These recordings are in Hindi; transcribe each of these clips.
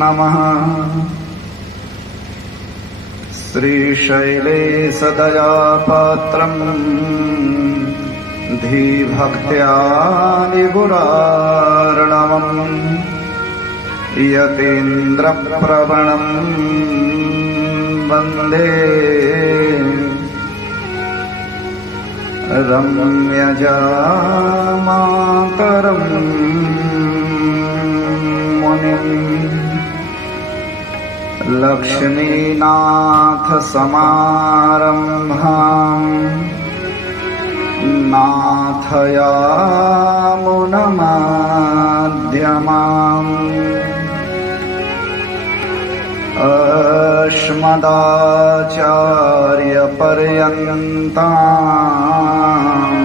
नमः। श्रीशैलेशदयापात्रं धीभक्त्यादिगुरार्णवम् यतीन्द्रप्रवणं वन्दे रम्यजामातरं मुनिम्। लक्ष्मीनाथसमारम्भां नाथयामुनमध्यमाम् अस्मदाचार्यपर्यन्ताम्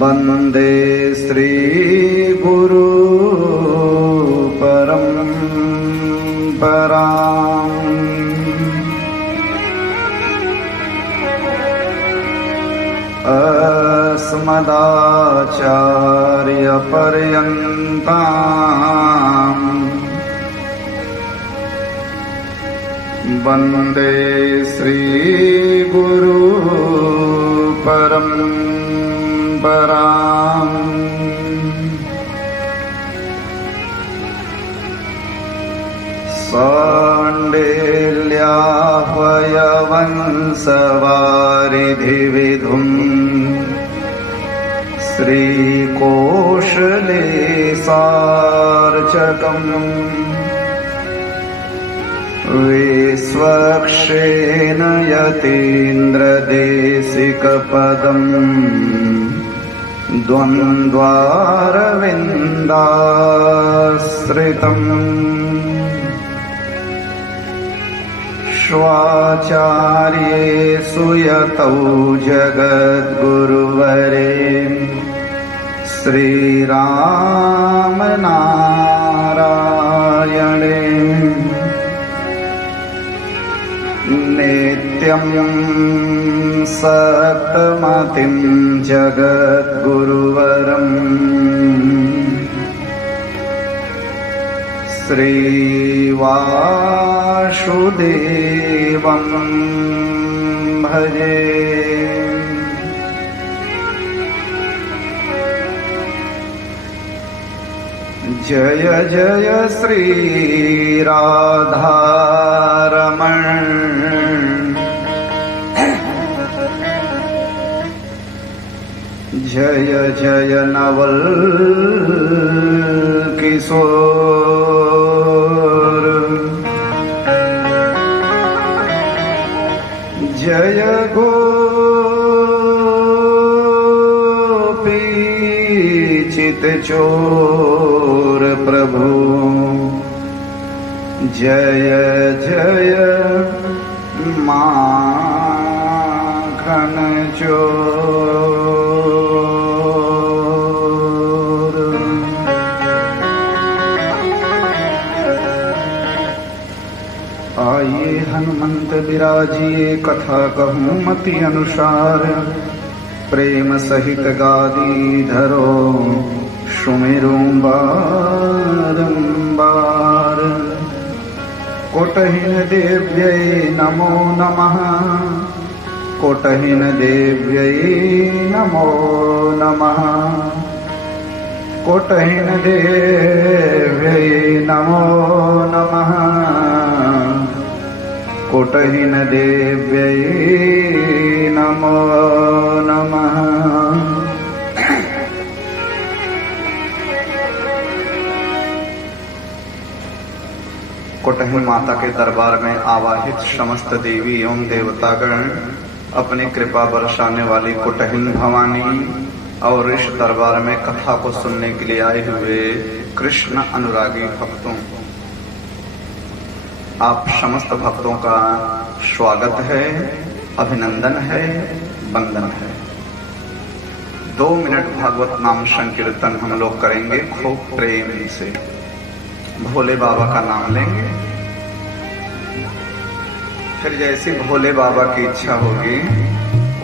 वन्दे श्रीगुरु परम्पराम्। अस्मदाचार्यपर्यन्ताम् वन्दे श्रीगुरु परम्पराम्। साण्डेल्याह्वयवंशवारिधिविधुम् श्रीकोशलेशार्चकम् विश्वक्सेन यतीन्द्रदेशिकपदम् द्वन्द्वारविन्दाश्रितम् स्वाचार्येषु यतौ जगद्गुरुवरे श्रीरामनारायणे नित्यं सतमतिं जगद्गुरुवरम् श्रीवासुदेवं भजे। जय जय श्री राधारमण जय जय नवल किशोर जय गोपी चितचोर प्रभु जय जय माखन चोर। आइए हनुमंत विराजिए कथा कहूँ मति अनुसार प्रेम सहित गादी धरो सुमिरूं बारंबार। कोटहीन देव्यै नमो नमः कोटहीन देव्यै नमो नमः कोटहीन देव्यै नमो नमः कोटहीन देव्यै नमो नमः। कोटहीन माता के दरबार में आवाहित समस्त देवी एवं देवतागण अपनी कृपा बरसाने वाली कोटहीन भवानी और इस दरबार में कथा को सुनने के लिए आए हुए कृष्ण अनुरागी भक्तों, आप समस्त भक्तों का स्वागत है, अभिनंदन है, वंदन है। 2 मिनट भागवत नाम संकीर्तन हम लोग करेंगे खूब प्रेम से। भोले बाबा का नाम लेंगे, फिर जैसी भोले बाबा की इच्छा होगी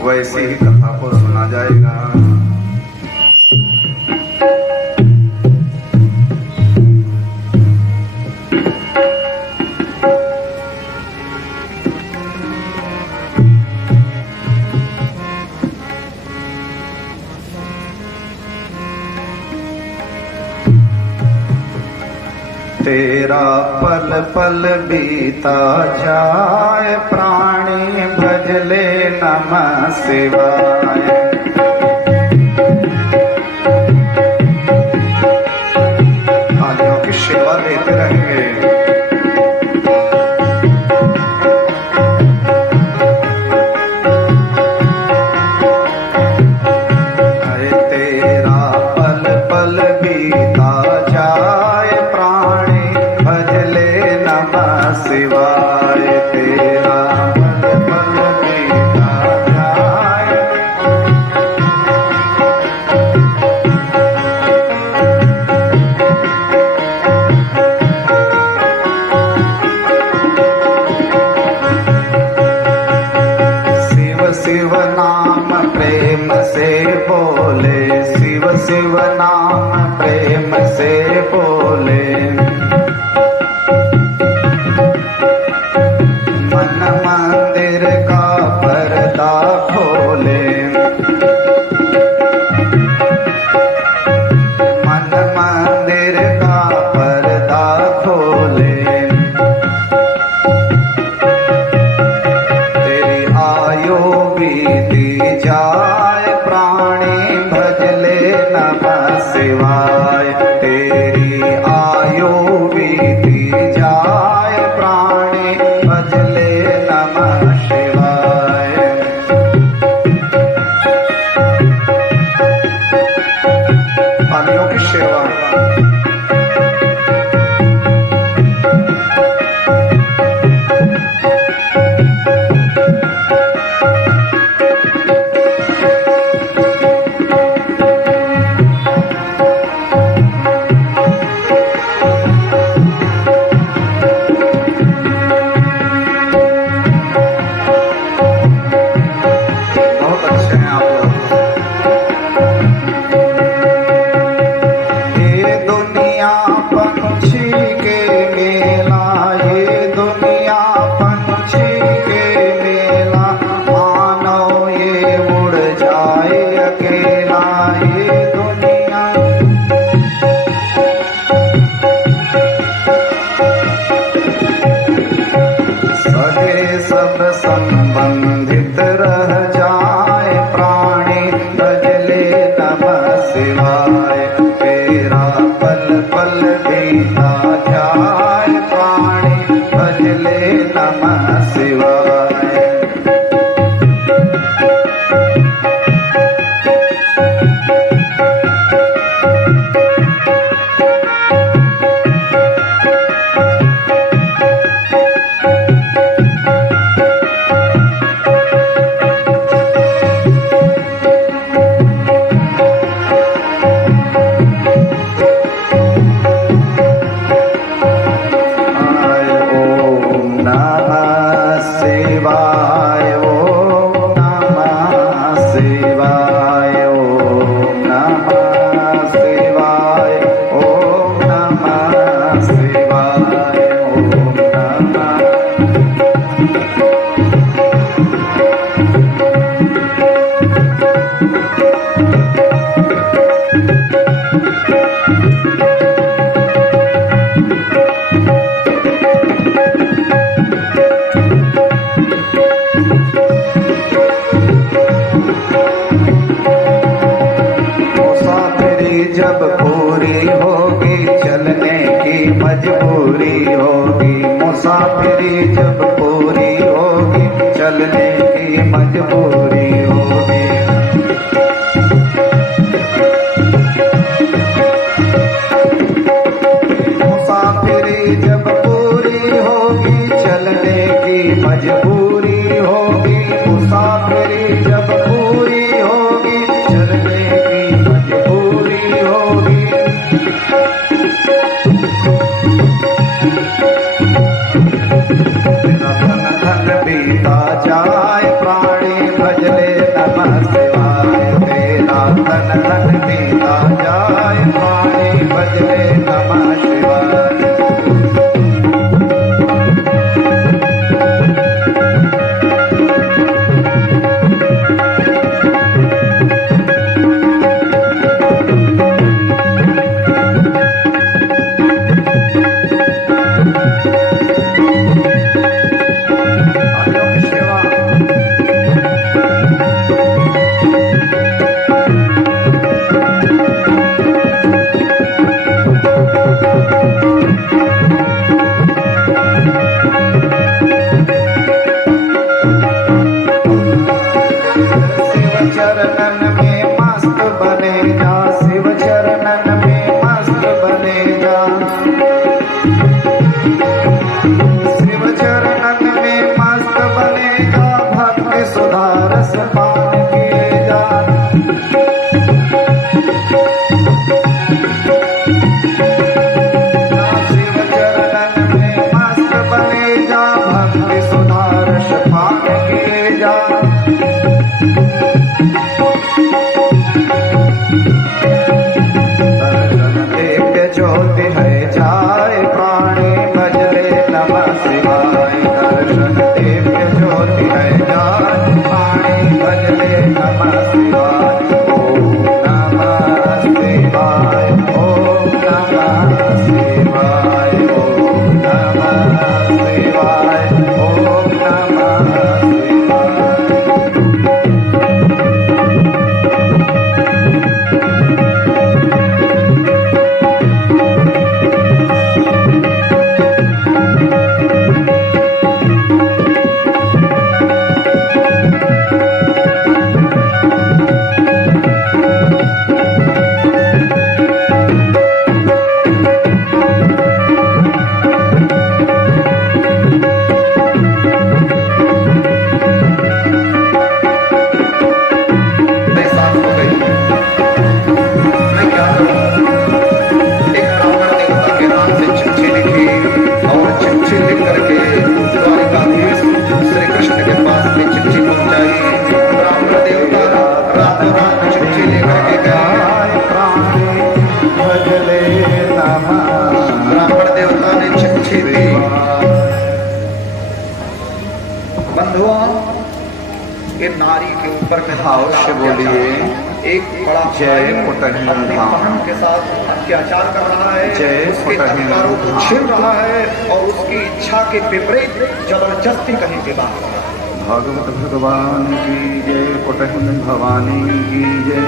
वैसी ही कथा को सुना जाएगा। तेरा पल पल बीता जाए प्राणी भजले नमः शिवाय। आदियों की सेवा देते रहेंगे। तेरा पल पल बीता जाए प्राणी भजले नमः शिवाय। तेरा पल पल बीता जाए। शिव शिव नाम प्रेम से बोले, शिव शिव नाम प्रेम से बोले। मन मंदिर का पर्दा खोले, मन मंदिर का पर्दा खोले। तेरी आयु बीती जाए प्राणी भजले नमः शिवाय। तेरी आयु बीती जाए प्राणी भजले नमः शिवाय। पानियों की सेवा। बहुत अच्छे हैं आप लोग। ये दुनिया पंछी के मेला, ये दुनिया पंछी के मेला। मानो ये उड़ जाए अकेला, ये दुनिया। सगे सब संबंधित रह जाए प्राणी भजले नमः शिवाय। तेरा पल पल बीता जाए प्राणी भजले नमः शिवाय। जब पूरी होगी चलने की मजबूरी होगी। मुसाफिरी जब पूरी होगी चलने की मजबूरी होगी। मुसाफिरी जब पूरी होगी चलने की मजबूरी होगी। मुसाफिरी जब पूरी होगी चलने की मजबूरी होगी। तेरा धन धन बीता जाए प्राणी भजले सजले नमः। ब्राह्मण देवता ने चिट्ठी दी। बंधुओं, ये नारी के ऊपर में भाव से बोलिए, एक बड़ा जय पुटहिन अपनी धाम। बहन के साथ अत्याचार कर रहा है, जय उसके पुटहिन अधिकारों को धाम। छीन रहा है और उसकी इच्छा के विपरीत जबरदस्ती कहीं के बात कर रहा है। भागवत भगवान की जय, पुटहिन भवानी की जय,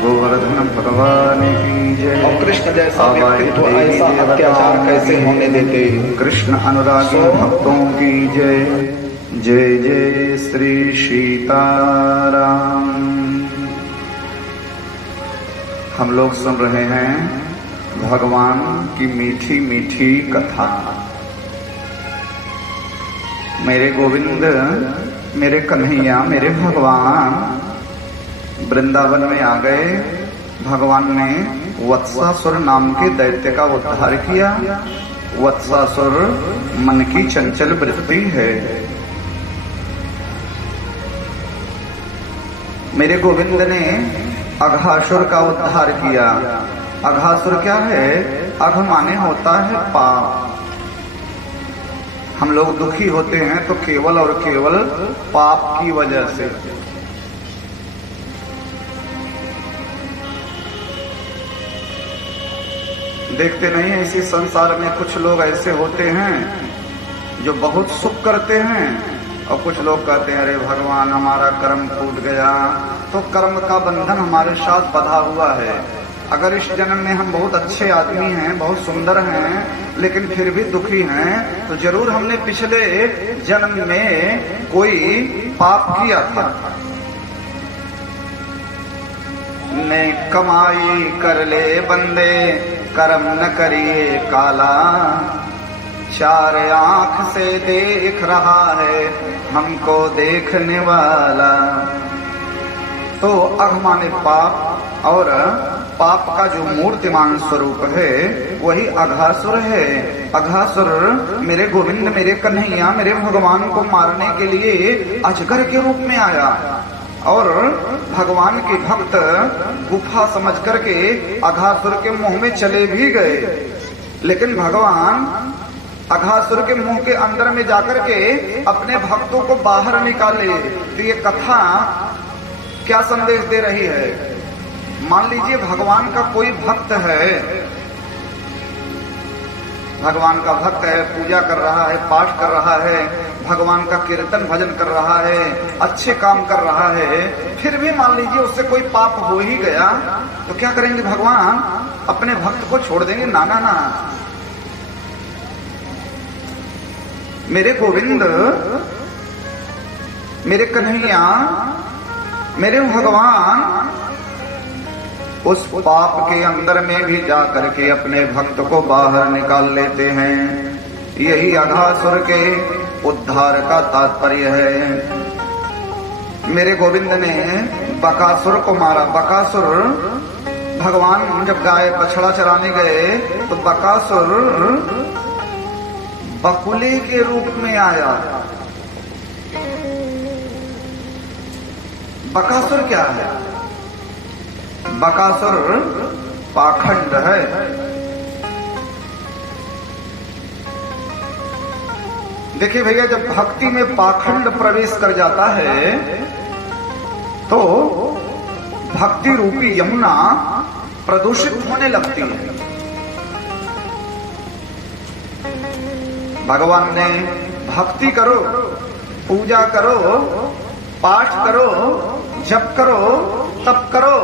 गोवर्धन भगवान की जय। और कृष्ण जैसा व्यक्तित्व ऐसा अत्याचार कैसे होने देते। कृष्ण अनुरागी भक्तों की जय। जय जय श्री सीताराम। हम लोग सुन रहे हैं भगवान की मीठी मीठी कथा। मेरे गोविंद, मेरे कन्हैया, मेरे भगवान वृंदावन में आ गए। भगवान ने वत्सासुर नाम के दैत्य का उद्धार किया। वत्सासुर मन की चंचल वृत्ति है। मेरे गोविंद ने अघासुर का उद्धार किया। अघासुर क्या है? अघ माने होता है पाप। हम लोग दुखी होते हैं तो केवल और केवल पाप की वजह से। देखते नहीं है इसी संसार में कुछ लोग ऐसे होते हैं जो बहुत सुख करते हैं और कुछ लोग कहते हैं अरे भगवान हमारा कर्म टूट गया। तो कर्म का बंधन हमारे साथ बंधा हुआ है। अगर इस जन्म में हम बहुत अच्छे आदमी हैं, बहुत सुंदर हैं, लेकिन फिर भी दुखी हैं, तो जरूर हमने पिछले जन्म में कोई पाप किया था। ने कमाई कर ले बंदे, कर्म न करिए काला, चार आंख से देख रहा है हमको देखने वाला। तो अघ माने पाप, और पाप का जो मूर्तिमान स्वरूप है वही अघासुर है। अघासुर मेरे गोविंद, मेरे कन्हैया, मेरे भगवान को मारने के लिए अजगर के रूप में आया और भगवान के भक्त गुफा समझ करके अघासुर के मुंह में चले भी गए। लेकिन भगवान अघासुर के मुंह के अंदर में जाकर के अपने भक्तों को बाहर निकाले। तो ये कथा क्या संदेश दे रही है? मान लीजिए भगवान का कोई भक्त है, भगवान का भक्त है, पूजा कर रहा है, पाठ कर रहा है, भगवान का कीर्तन भजन कर रहा है, अच्छे काम कर रहा है, फिर भी मान लीजिए उससे कोई पाप हो ही गया, तो क्या करेंगे भगवान? अपने भक्त को छोड़ देंगे? ना ना ना। मेरे गोविंद, मेरे कन्हैया, मेरे भगवान उस पाप के अंदर में भी जा करके अपने भक्त को बाहर निकाल लेते हैं। यही अघासुर के उद्धार का तात्पर्य है। मेरे गोविंद ने बकासुर को मारा। बकासुर, भगवान जब गाय बछड़ा चराने गए तो बकासुर बकुले के रूप में आया। बकासुर क्या है? बकासुर पाखंड है। देखिए भैया, जब भक्ति में पाखंड प्रवेश कर जाता है तो भक्ति रूपी यमुना प्रदूषित होने लगती है। भगवान ने भक्ति करो, पूजा करो, पाठ करो, जप करो, तप करो,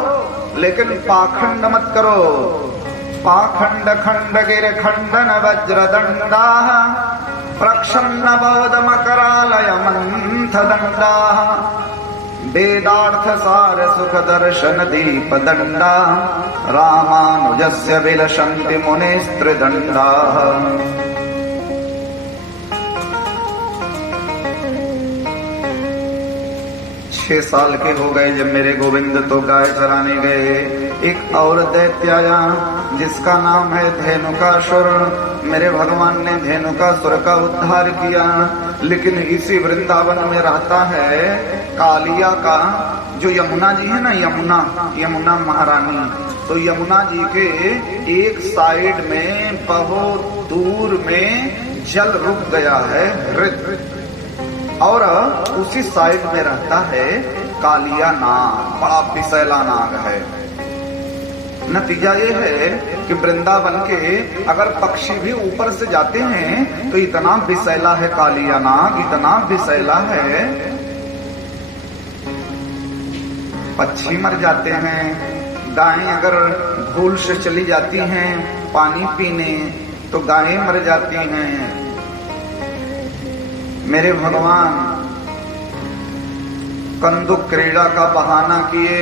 लेकिन पाखंड मत करो। पाखंड खंड गिर खंडन वज्र दंडा, प्रक्षन्न बोध मकरालय मंथ दंडा, वेदार्थ सार सुख दर्शन दीप दंडा, रामानुजस्य विलसन्ति मुनिस्त्रिदंडा। 6 साल के हो गए जब मेरे गोविंद तो गाय चराने गए। एक और दैत्य आया जिसका नाम है धेनुकासुर। मेरे भगवान ने धेनुकासुर का उद्धार किया, लेकिन इसी वृंदावन में रहता है कालिया का जो यमुना जी है ना, यमुना महारानी। तो यमुना जी के एक साइड में बहुत दूर में जल रुक गया है हृद, और उसी साइड में रहता है कालिया नाग, बड़ा विषैला नाग है। नतीजा ये है कि वृंदावन के अगर पक्षी भी ऊपर से जाते हैं तो इतना विषैला है कालिया नाग, इतना विषैला है, पक्षी मर जाते हैं। गायें अगर भूल से चली जाती हैं पानी पीने तो गायें मर जाती हैं। मेरे भगवान कंदुक क्रीड़ा का बहाना किए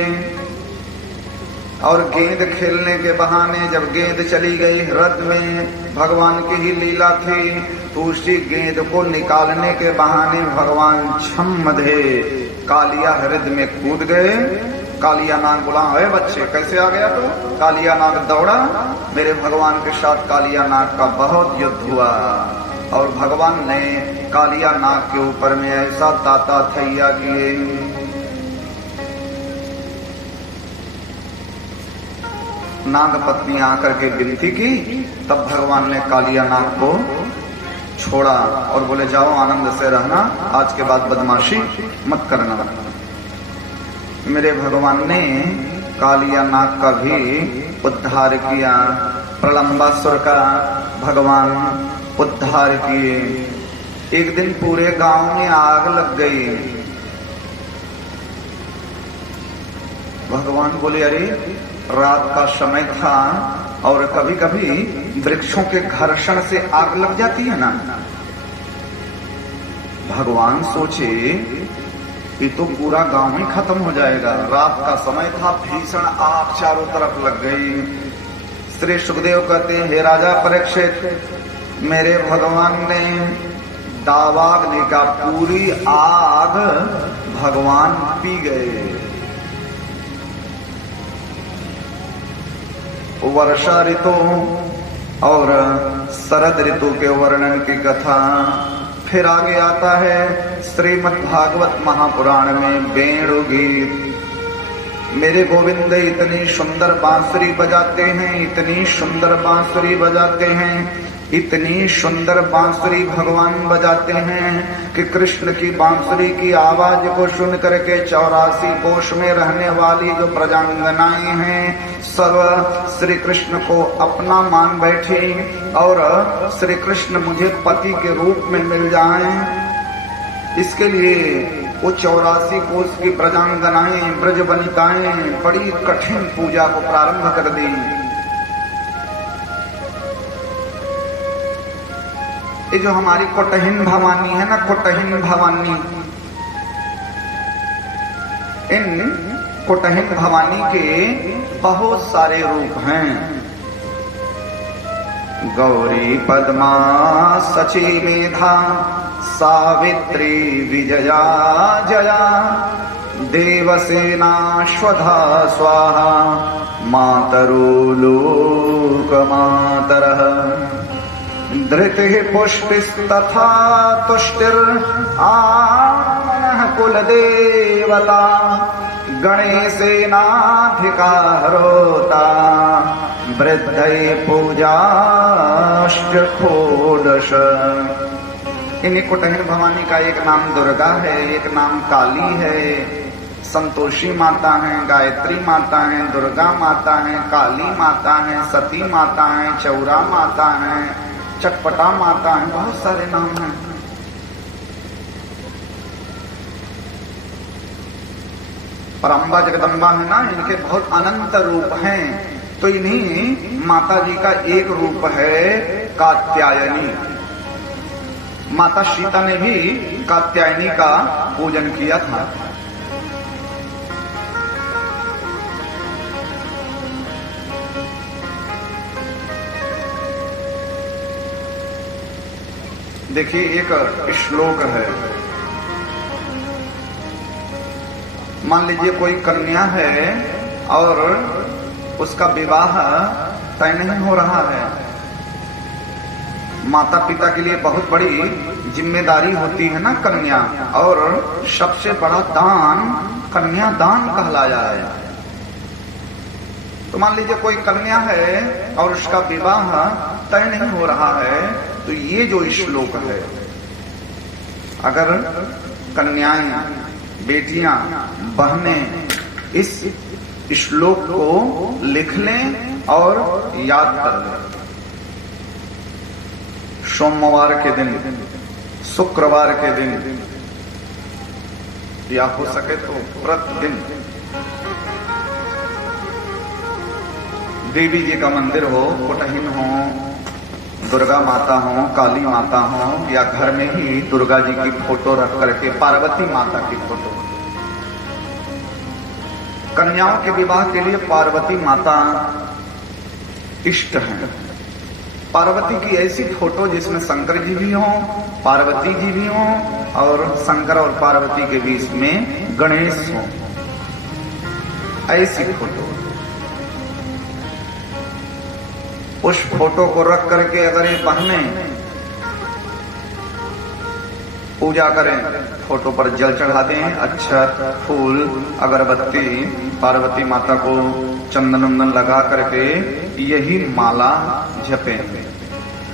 और गेंद खेलने के बहाने जब गेंद चली गई हृद में, भगवान की ही लीला थी, तो उसी गेंद को निकालने के बहाने भगवान छम्मधे कालिया हृद में कूद गए। कालिया नाग बोला, अरे बच्चे कैसे आ गया? तो कालिया नाग दौड़ा। मेरे भगवान के साथ कालिया नाग का बहुत युद्ध हुआ और भगवान ने कालिया नाग के ऊपर में ऐसा ताता थैया किए, नाग पत्नी आकर के विनती की, तब भगवान ने कालिया नाग को छोड़ा और बोले जाओ आनंद से रहना, आज के बाद बदमाशी मत करना। मेरे भगवान ने कालिया नाग का भी उद्धार किया, प्रलंबासुर का भगवान उद्धार किए। एक दिन पूरे गांव में आग लग गई। भगवान बोले, अरे रात का समय था और कभी कभी वृक्षों के घर्षण से आग लग जाती है ना। भगवान सोचे ये तो पूरा गांव ही खत्म हो जाएगा। रात का समय था, भीषण आग चारों तरफ लग गई। श्री सुखदेव कहते हैं, हे राजा परीक्षित, मेरे भगवान ने दावाग्नि का पूरी आग भगवान पी गए। वर्षा ऋतु और शरद ऋतु के वर्णन की कथा फिर आगे आता है श्रीमद् भागवत महापुराण में वेणु गीत। मेरे गोविंद इतनी सुंदर बांसुरी बजाते हैं, इतनी सुंदर बांसुरी बजाते हैं, इतनी सुंदर बांसुरी भगवान बजाते हैं कि कृष्ण की बांसुरी की आवाज को सुन करके 84 कोश में रहने वाली जो प्रजांगनाएं हैं सब श्री कृष्ण को अपना मान बैठी और श्री कृष्ण मुझे पति के रूप में मिल जाएं। इसके लिए वो 84 कोश की प्रजांगनाएं ब्रज वनिताएं बड़ी कठिन पूजा को प्रारंभ कर दी। ये जो हमारी कोटहीन भवानी है ना, कोटहीन भवानी, इन कोटहीन भवानी के बहुत सारे रूप हैं। गौरी, पद्मा, सची, मेधा, सावित्री, विजया, जया, देवसेना, स्वधा, स्वाहा, मातरो लोक मातरः, धृतिः पुष्टिस्तथा तुष्टिर् आनः कुलदेवता, गणेशेनाधिकारोता, वृद्धये पूजाश्च षोडश। इन्हीं कोटहीन भवानी का एक नाम दुर्गा है, एक नाम काली है, संतोषी माता है, गायत्री माता है, दुर्गा माता है, काली माता है, सती माता है, चौरा माता है, चटपटा माता है, बहुत सारे नाम हैं। पर अम्बा जगदम्बा है ना, इनके बहुत अनंत रूप हैं। तो इन्हीं माता जी का एक रूप है कात्यायनी। माता सीता ने भी कात्यायनी का पूजन किया था। देखिए एक श्लोक है, मान लीजिए कोई कन्या है और उसका विवाह तय नहीं हो रहा है। माता पिता के लिए बहुत बड़ी जिम्मेदारी होती है ना कन्या, और सबसे बड़ा दान कन्या दान कहलाया है। तो मान लीजिए कोई कन्या है और उसका विवाह तय नहीं हो रहा है, तो ये जो श्लोक है, अगर कन्याएं, बेटियां, बहनें इस श्लोक को लिख लें और याद कर लें, सोमवार के दिन, शुक्रवार के दिन, या हो सके तो प्रतिदिन देवी जी का मंदिर हो, कुटहीन हो, दुर्गा माता हो, काली माता हो, या घर में ही दुर्गा जी की फोटो रख करके पार्वती माता की फोटो। कन्याओं के विवाह के लिए पार्वती माता इष्ट हैं। पार्वती की ऐसी फोटो जिसमें शंकर जी भी हों, पार्वती जी भी हों, और शंकर और पार्वती के बीच में गणेश हों, ऐसी फोटो। उस फोटो को रख करके अगर ये बहनें पूजा करें, फोटो पर जल चढ़ा दें, अक्षत, फूल, अगरबत्ती, पार्वती माता को चंदन वंदन लगा करके यही माला जपें।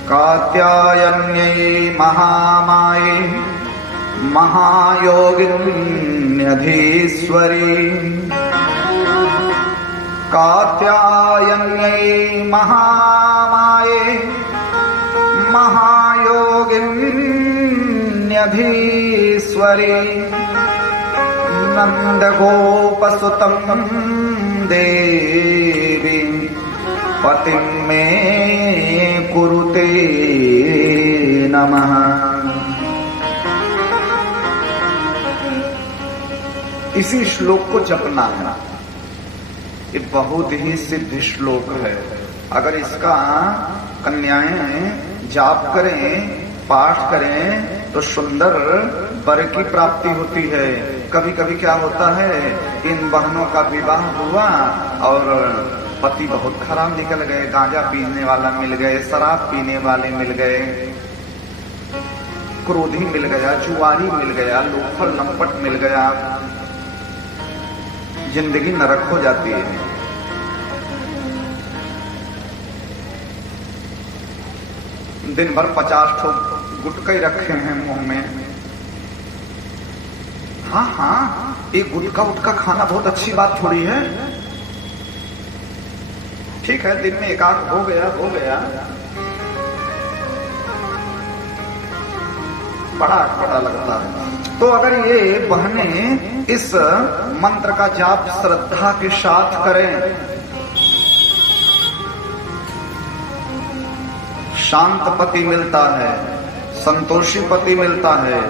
कात्यायन्यै महामाये महायोगिन्यधीश्वरी, कात्यायन्यै महामाये महायोगिन्यधीश्वरी, नंदगोपसुतं देवी पतिं मे कुरुते नमः। इसी श्लोक को जपना है। ये बहुत ही सिद्ध श्लोक है। अगर इसका कन्याएं जाप करें, पाठ करें, तो सुंदर वर की प्राप्ति होती है। कभी कभी क्या होता है, इन बहनों का विवाह हुआ और पति बहुत खराब निकल गए, गांजा पीने वाला मिल गए, शराब पीने वाले मिल गए, क्रोधी मिल गया, जुआरी मिल गया, लोफर लंपट मिल गया, जिंदगी नरक हो जाती है। दिन भर 50 ठो गुटके रखे हैं मुंह में। हाँ हाँ, एक गुटका उटका खाना बहुत अच्छी बात थोड़ी है। ठीक है, दिन में एक आध हो गया, बड़ा लगता है। तो अगर ये बहनें इस मंत्र का जाप श्रद्धा के साथ करें, शांत पति मिलता है, संतोषी पति मिलता है,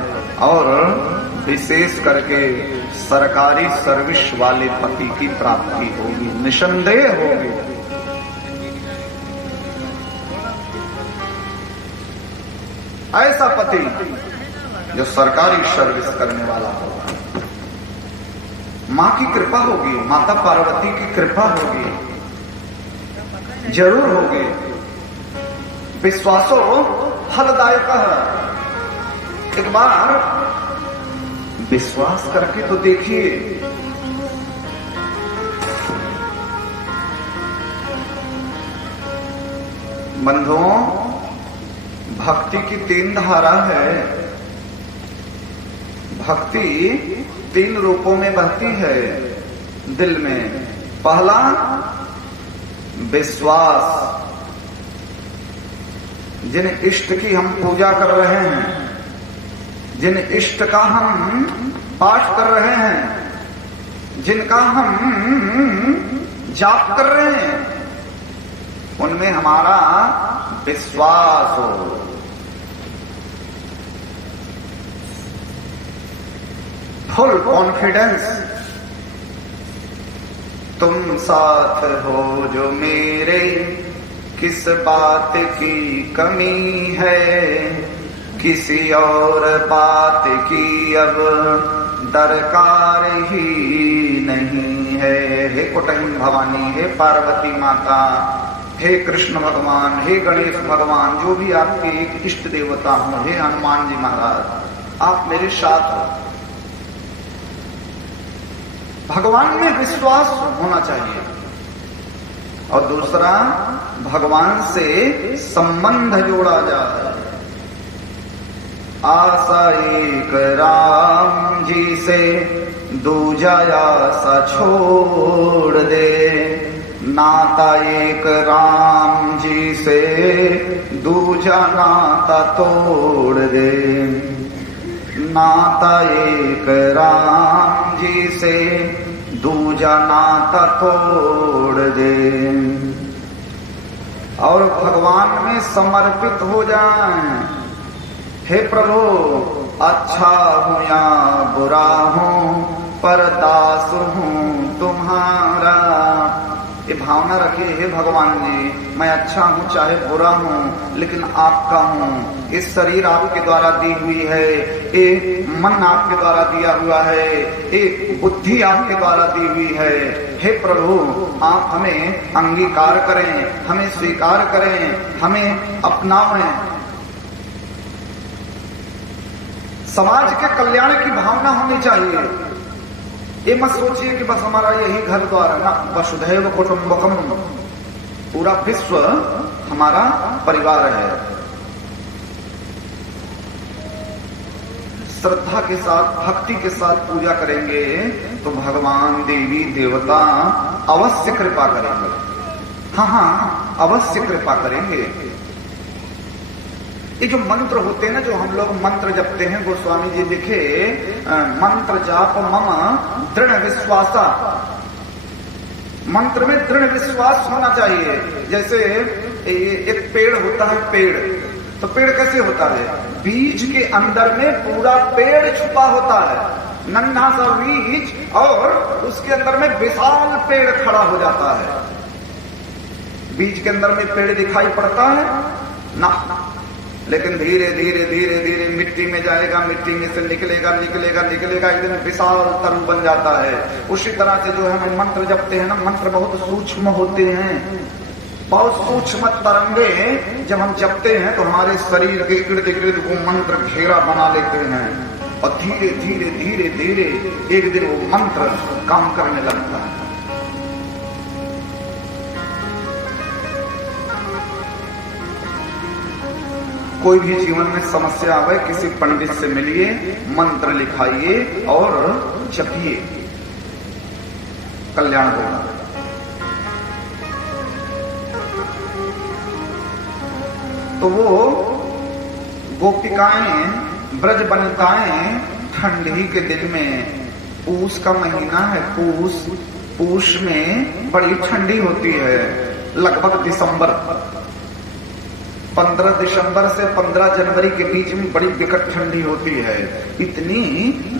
और विशेष करके सरकारी सर्विस वाले पति की प्राप्ति होगी, निसंदेह होगी। ऐसा पति जो सरकारी सर्विस करने वाला होगा, मां की कृपा होगी, माता पार्वती की कृपा होगी, जरूर होगी। विश्वासो फलदायक है। एक बार विश्वास करके तो देखिए। बंधुओं, भक्ति की 3 धारा है। भक्ति 3 रूपों में बहती है दिल में। पहला विश्वास, जिन इष्ट की हम पूजा कर रहे हैं, जिन इष्ट का हम पाठ कर रहे हैं, जिनका हम जाप कर रहे हैं, उनमें हमारा विश्वास हो। Full confidence. तुम साथ हो जो मेरे, किस बात की कमी है, किसी और बात की अब दरकार ही नहीं है, हे कुटहिन भवानी, हे पार्वती माता, हे कृष्ण भगवान, हे गणेश भगवान, जो भी आपके इष्ट देवता हो, हे हनुमान जी महाराज, आप मेरे साथ हो। भगवान में विश्वास होना चाहिए। और दूसरा, भगवान से संबंध जोड़ा जाए। आशा एक राम जी से, दूजा आशा छोड़ दे। नाता एक राम जी से, दूजा नाता तोड़ दे। नाता एक राम जी से, दूजा नाता तोड़ दे। और भगवान में समर्पित हो जाएं। हे प्रभु, अच्छा हूं या बुरा हूं, पर दास हूं तुम्हारा। ये भावना रखिए, हे भगवान जी, मैं अच्छा हूं चाहे बुरा हूं, लेकिन आपका हूं। इस शरीर आपके द्वारा दी हुई है, ये मन आपके द्वारा दिया हुआ है, ये बुद्धि आपके द्वारा दी हुई है। हे प्रभु, आप हमें अंगीकार करें, हमें स्वीकार करें, हमें अपनाएं। समाज के कल्याण की भावना होनी चाहिए। ये मत सोचिए कि बस हमारा यही घर द्वार ना, वसुधैव कुटुंबकम, पूरा विश्व हमारा परिवार है। श्रद्धा के साथ, भक्ति के साथ पूजा करेंगे तो भगवान, देवी देवता अवश्य कृपा करेंगे। हाँ, अवश्य कृपा करेंगे। ये जो मंत्र होते हैं ना, जो हम लोग मंत्र जपते हैं, गोस्वामी जी लिखे, मंत्र जाप मम दृढ़ विश्वासा। मंत्र में दृढ़ विश्वास होना चाहिए। जैसे एक पेड़ होता है, पेड़ तो पेड़ कैसे होता है? बीज के अंदर में पूरा पेड़ छुपा होता है, नन्हा सा बीज, और उसके अंदर में विशाल पेड़ खड़ा हो जाता है। बीज के अंदर में पेड़ दिखाई पड़ता है ना, लेकिन धीरे धीरे धीरे धीरे मिट्टी में जाएगा, मिट्टी में से निकलेगा निकलेगा निकलेगा, एक दिन विशाल तरु बन जाता है। उसी तरह से जो है हम मंत्र जपते हैं ना, मंत्र बहुत सूक्ष्म होते हैं, बहुत सूक्ष्म तरंगे जब हम जपते हैं तो हमारे शरीर के इर्द गिर्द वो मंत्र घेरा बना लेते हैं, और धीरे धीरे धीरे धीरे एक दिन वो मंत्र काम करने लगता है। कोई भी जीवन में समस्या आवे, किसी पंडित से मिलिए, मंत्र लिखाइए और जपिए, कल्याण होगा। तो वो गोपिकाएं, ब्रज बनिताएं ठंडी के दिन में, पूस का महीना है, पूस में बड़ी ठंडी होती है, लगभग दिसंबर, 15 दिसंबर से 15 जनवरी के बीच में बड़ी विकट ठंडी होती है। इतनी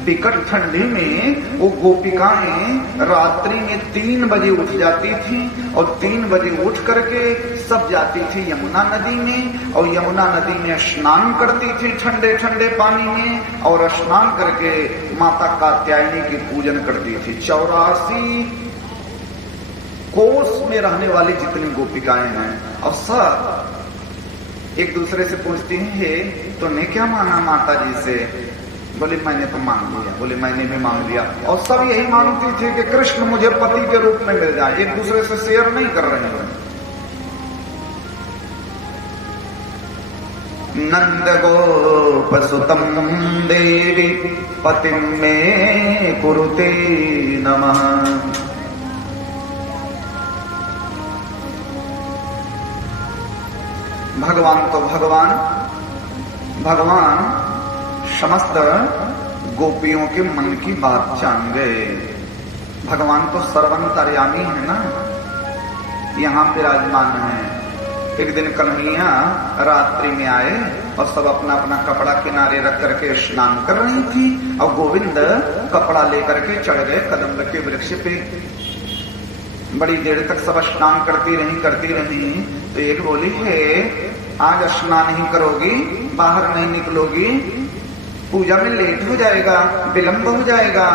विकट ठंडी में वो गोपिकाएं रात्रि में 3 बजे उठ जाती थी, और 3 बजे उठ करके सब जाती थी यमुना नदी में, और यमुना नदी में स्नान करती थी ठंडे ठंडे पानी में, और स्नान करके माता कात्यायनी की पूजन करती थी। 84 कोस में रहने वाली जितनी गोपिकाएं हैं, और सब एक दूसरे से पूछती हैं, हे तूने क्या मांगा माता जी से? बोले मैंने तो मांग लिया। बोले मैंने भी मांग लिया। और सब यही मांगती थी कि कृष्ण मुझे पति के रूप में मिल जाए, एक दूसरे से शेयर नहीं कर रहे हैं। नंद गोप सुतम देवी पतिम में कुरुते नमः। भगवान तो भगवान समस्त गोपियों के मन की बात जान गए। भगवान तो सर्वंतर्यामी है ना, यहाँ विराजमान है। एक दिन कन्हैया रात्रि में आए और सब अपना अपना कपड़ा किनारे रख करके स्नान कर रही थी, और गोविंद कपड़ा लेकर के चढ़ गए कदम्ब के वृक्ष पे। बड़ी देर तक सब स्नान करती रही। तो एक बोली, है आज स्नान ही करोगी, बाहर नहीं निकलोगी, पूजा में लेट हो जाएगा, विलंब हो जाएगा,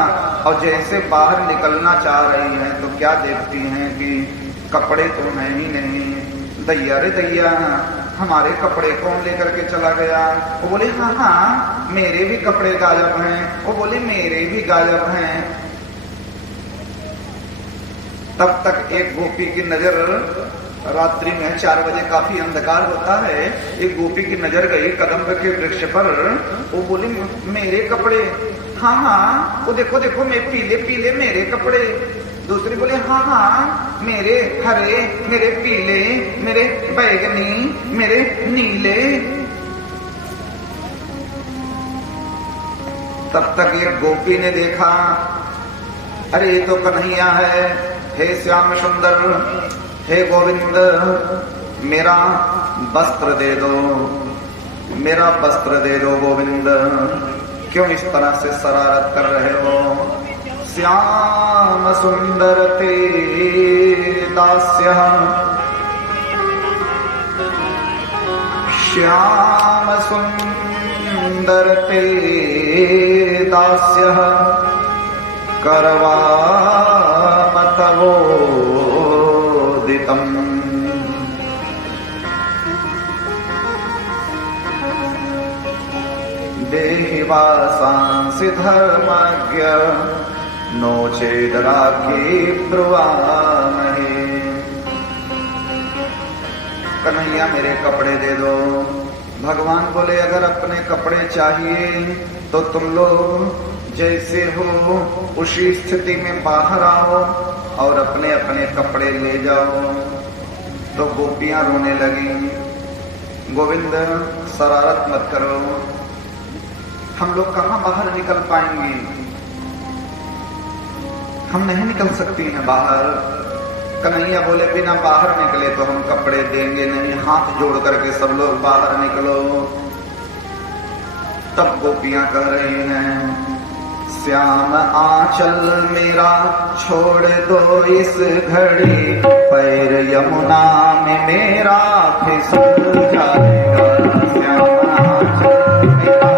और जैसे बाहर निकलना चाह रही हैं तो क्या देखती हैं कि कपड़े तो हैं ही नहीं। दैया रे दैया, हमारे कपड़े कौन लेकर के चला गया? वो बोले हाँ हाँ मेरे भी कपड़े गायब हैं। वो बोले मेरे भी गायब हैं। तब तक एक गोपी की नजर, रात्रि में 4 बजे काफी अंधकार होता है, एक गोपी की नजर गई कदम्ब के वृक्ष पर। वो बोली मेरे कपड़े, हाँ हाँ वो देखो देखो मैं पीले पीले मेरे कपड़े। दूसरी बोले हाँ हाँ मेरे हरे, मेरे पीले, मेरे बैगनी, मेरे नीले। तब तक एक गोपी ने देखा, अरे ये तो कन्हैया है। हे श्याम सुंदर, हे गोविंद, मेरा वस्त्र दे दो, मेरा वस्त्र दे दो गोविंद। क्यों इस तरह से शरारत कर रहे हो? श्याम सुंदर ते दास्यः, श्याम सुंदर ते दास्यः, करवा मतवो देहि वासांसि धर्मज्ञ, नो चेद राखी ब्रुवामहे। कन्हैया मेरे कपड़े दे दो। भगवान बोले अगर अपने कपड़े चाहिए तो तुम लोग जैसे हो उसी स्थिति में बाहर आओ और अपने अपने कपड़े ले जाओ। तो गोपियां रोने लगी, गोविंद शरारत मत करो, हम लोग कहाँ बाहर निकल पाएंगे, हम नहीं निकल सकती हैं बाहर। कन्हैया बोले बिना बाहर निकले तो हम कपड़े देंगे नहीं, हाथ जोड़ करके सब लोग बाहर निकलो। तब गोपियां कह रही हैं श्याम आंचल मेरा छोड़ दो इस घड़ी, पैर यमुना में मेरा फिसल जाएगा। श्याम आंचल मेरा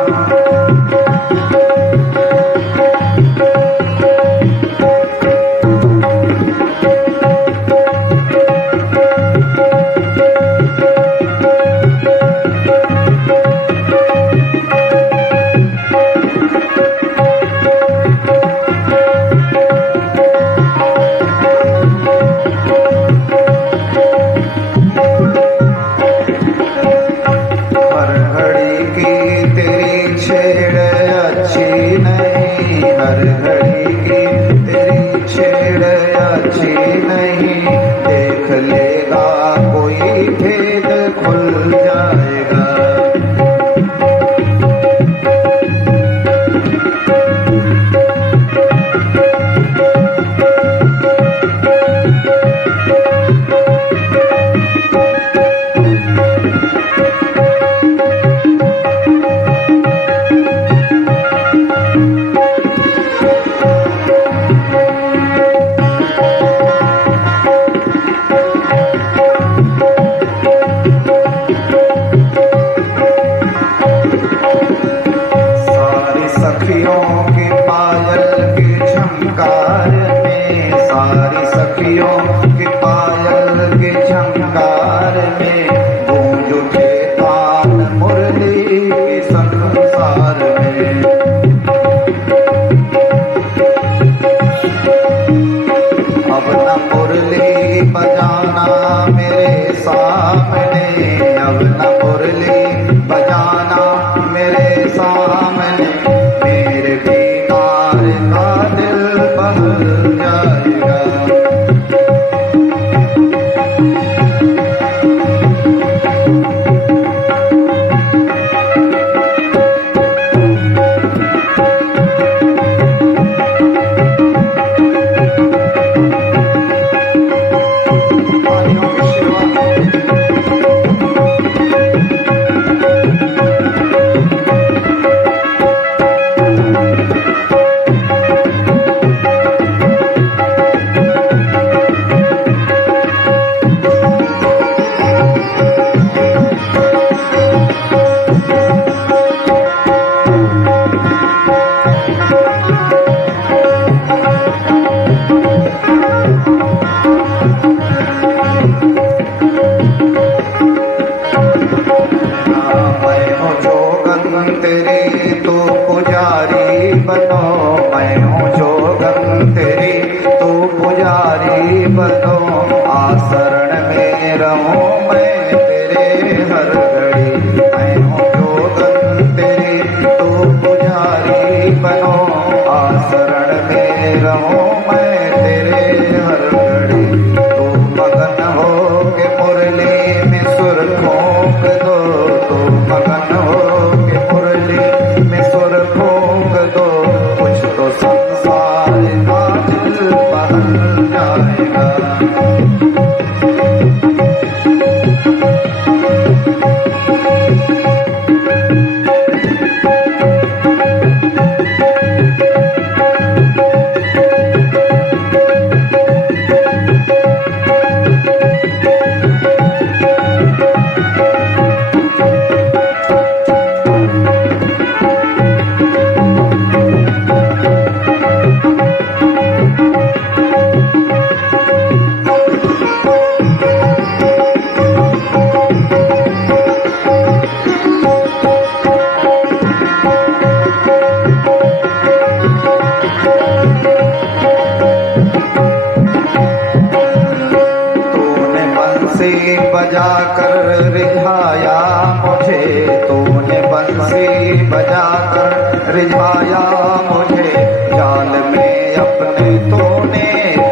रिझाया मुझे तूने बंसी बजाकर रिझाया मुझे जाल में अपने तूने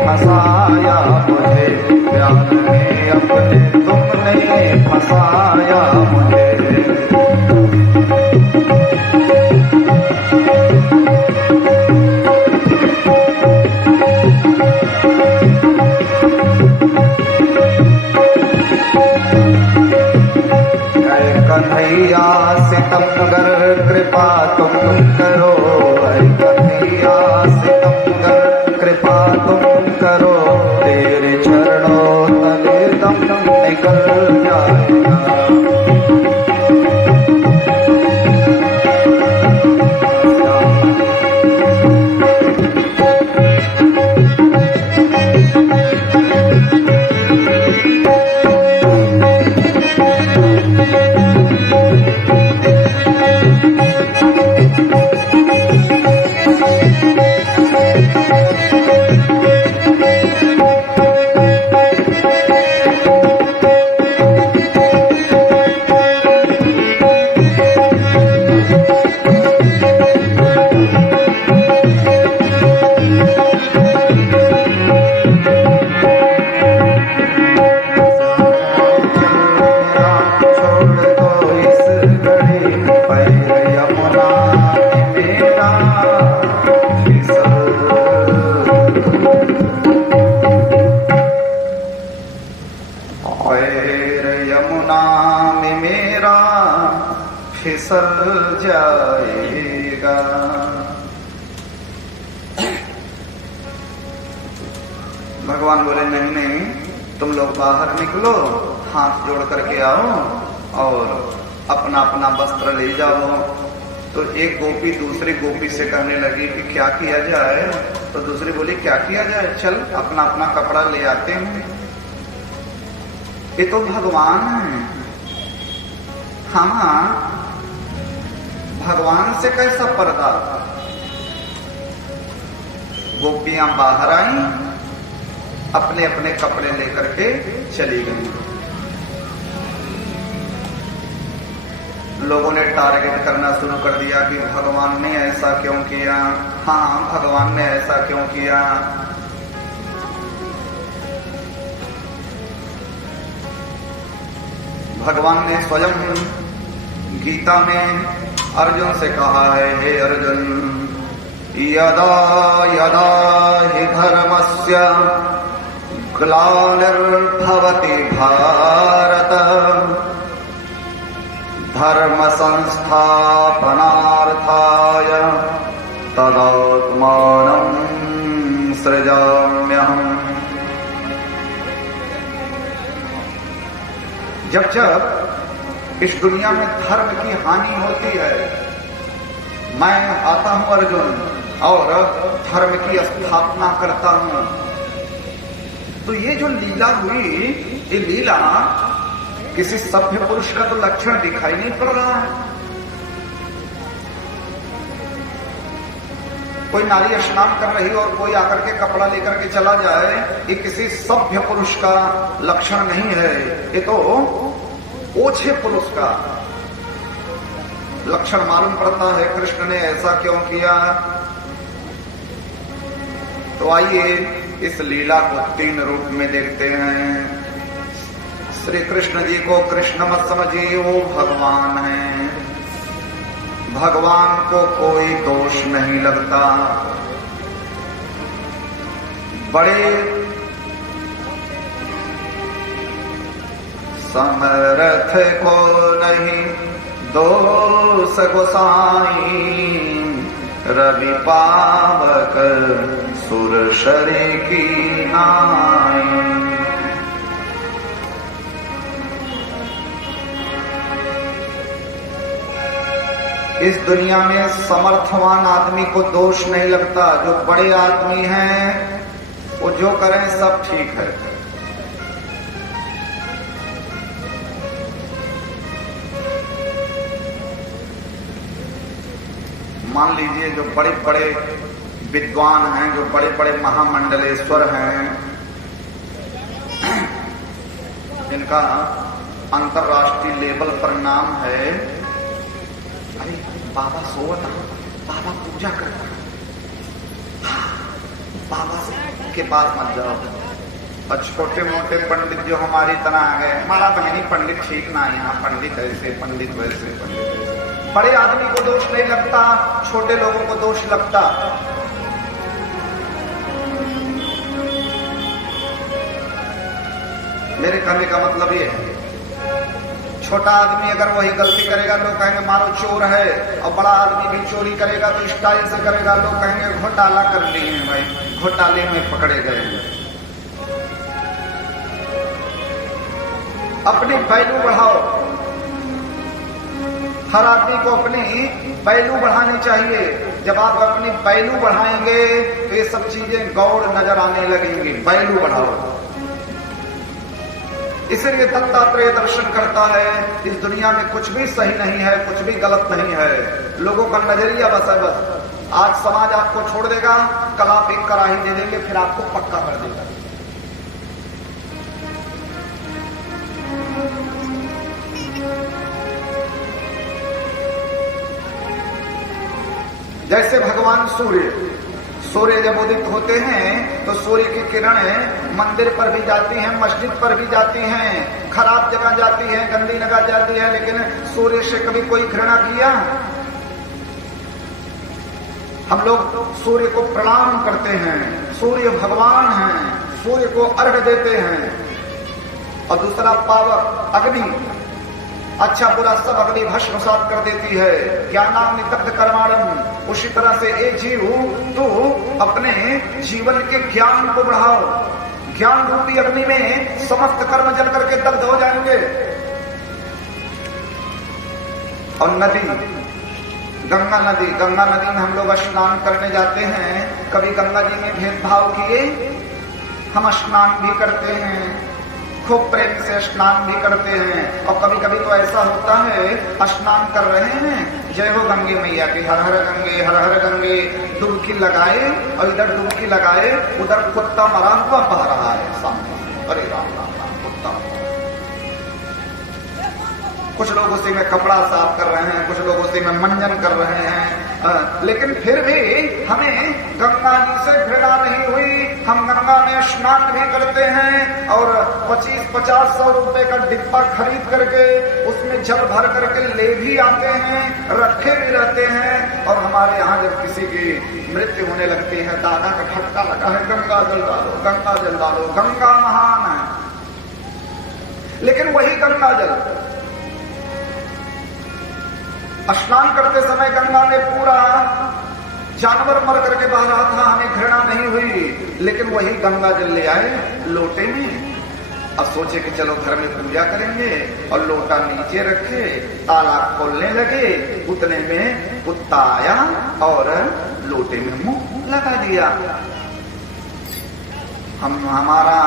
फंसाया मुझे जाल में अपने तुमने फंसाया मुझे कन्हैया सितमगर कृपा तुम करो कन्हैया सितमगर कृपा तुम करो तेरे चरणों तले दम निकल जाएगा फिसल जाएगा। भगवान बोले नहीं नहीं, तुम लोग बाहर निकलो, हाथ जोड़ करके आओ और अपना अपना वस्त्र ले जाओ। तो एक गोपी दूसरी गोपी से कहने लगी कि क्या किया जाए? तो दूसरी बोली क्या किया जाए, चल अपना अपना कपड़ा ले आते हैं। ये तो भगवान है। हाँ, भगवान से कैसा पर्दा। गोपियां बाहर आई, अपने अपने कपड़े लेकर के चली गई। लोगों ने टारगेट करना शुरू कर दिया कि भगवान ने ऐसा क्यों किया। हाँ, भगवान ने ऐसा क्यों किया। भगवान ने स्वयं गीता में अर्जुन से कहा है, हे अर्जुन, यदा यदा हि धर्मस्य ग्लानिर्भवति भारत धर्म संस्थापनार्थाय तदात्मानं सृजाम्यहम्। जब जब इस दुनिया में धर्म की हानि होती है, मैं आता हूं अर्जुन और धर्म की स्थापना करता हूं। तो ये जो लीला हुई, ये लीला किसी सभ्य पुरुष का तो लक्षण दिखाई नहीं पड़ रहा है। कोई नारी स्नान कर रही और कोई आकर के कपड़ा लेकर के चला जाए, ये किसी सभ्य पुरुष का लक्षण नहीं है। ये तो ओछे पुरुष का लक्षण मालूम पड़ता है। कृष्ण ने ऐसा क्यों किया? तो आइए इस लीला को 3 रूप में देखते हैं। श्री कृष्ण जी को कृष्ण मत समझिए, वो भगवान हैं। भगवान को कोई दोष नहीं लगता। बड़े समर्थ को नहीं दोष गोसाई, रवि पावक सुर शरी की नाई। इस दुनिया में समर्थवान आदमी को दोष नहीं लगता। जो बड़े आदमी हैं वो जो करें सब ठीक है। मान लीजिए जो बड़े बड़े विद्वान हैं, जो बड़े बड़े महामंडलेश्वर हैं, जिनका अंतरराष्ट्रीय लेवल पर नाम है। अरे बाबा सोवता, बाबा पूजा करता, बाबा के पास मत जाओ। और छोटे मोटे पंडित जो हमारी तरह आ गए, हमारा बहनी पंडित ठीक ना, यहाँ पंडित ऐसे पंडित वैसे पंडित। बड़े आदमी को दोष नहीं लगता, छोटे लोगों को दोष लगता। मेरे कहने का मतलब ये है, छोटा आदमी अगर वही गलती करेगा लोग कहेंगे मारो चोर है, और बड़ा आदमी भी चोरी करेगा तो स्टाइल से करेगा, लोग कहेंगे घोटाला कर लिए हैं भाई, घोटाले में पकड़े गए हैं। अपनी वैल्यू बढ़ाओ, हर आदमी को अपनी वैल्यू बढ़ानी चाहिए। जब आप अपनी वैल्यू बढ़ाएंगे तो ये सब चीजें गौर नजर आने लगेंगी। वैल्यू बढ़ाओ। इसलिए दत्तात्रेय दर्शन करता है, इस दुनिया में कुछ भी सही नहीं है, कुछ भी गलत नहीं है, लोगों का नजरिया बस है। बस आज समाज आपको छोड़ देगा, कल आप एक कराही दे देंगे, फिर आपको पक्का कर देगा। जैसे भगवान सूर्य जब उदित होते हैं तो सूर्य की किरणें मंदिर पर भी जाती हैं, मस्जिद पर भी जाती हैं, खराब जगह जाती हैं, गंदी जगह जाती है, लेकिन सूर्य से कभी कोई घृणा किया? हम लोग सूर्य को प्रणाम करते हैं, सूर्य भगवान हैं, सूर्य को अर्घ देते हैं। और दूसरा पावर अग्नि, अच्छा बुरा सब अग्नि भस्मसात कर देती है। ज्ञानाम नितप्त कर्माणम। उसी तरह से एक जीव तो अपने जीवन के ज्ञान को बढ़ाओ। ज्ञान रूपी अग्नि में समस्त कर्म जल करके दग्ध हो जाएंगे। और नदी, गंगा नदी में हम लोग स्नान करने जाते हैं। कभी गंगा जी में भेदभाव किए? हम स्नान भी करते हैं, खूब प्रेम से स्नान भी करते हैं। और कभी कभी तो ऐसा होता है, स्नान कर रहे हैं, जय हो गंगे मैया की, हर हर गंगे, डुबकी लगाए और इधर डुबकी लगाए, उधर कुत्ता मरा हुआ बह रहा है सामने। अरे राम राम राम, कुत्ता। कुछ लोग उसी में कपड़ा साफ कर रहे हैं, कुछ लोग उसी में मंजन कर रहे हैं, लेकिन फिर भी हमें गंगा जी से घृणा नहीं हुई। हम गंगा में स्नान भी करते हैं और 25-50-100 रुपए का डिब्बा खरीद करके उसमें जल भर करके ले भी आते हैं, रखे भी रहते हैं। और हमारे यहाँ जब किसी की मृत्यु होने लगती है, दादा का ठटका लगा है, गंगा जल डालो, गंगा जल डालो। गंगा महान है, लेकिन वही गंगा जल स्नान करते समय गंगा में पूरा जानवर मर करके बह रहा था, हमें घृणा नहीं हुई। लेकिन वही गंगा जल ले आए लोटे में। अब सोचे कि चलो घर में पूजा करेंगे, और लोटा नीचे रखे, ताला खोलने लगे, उतने में कुत्ता आया और लोटे में मुंह लगा दिया। हमारा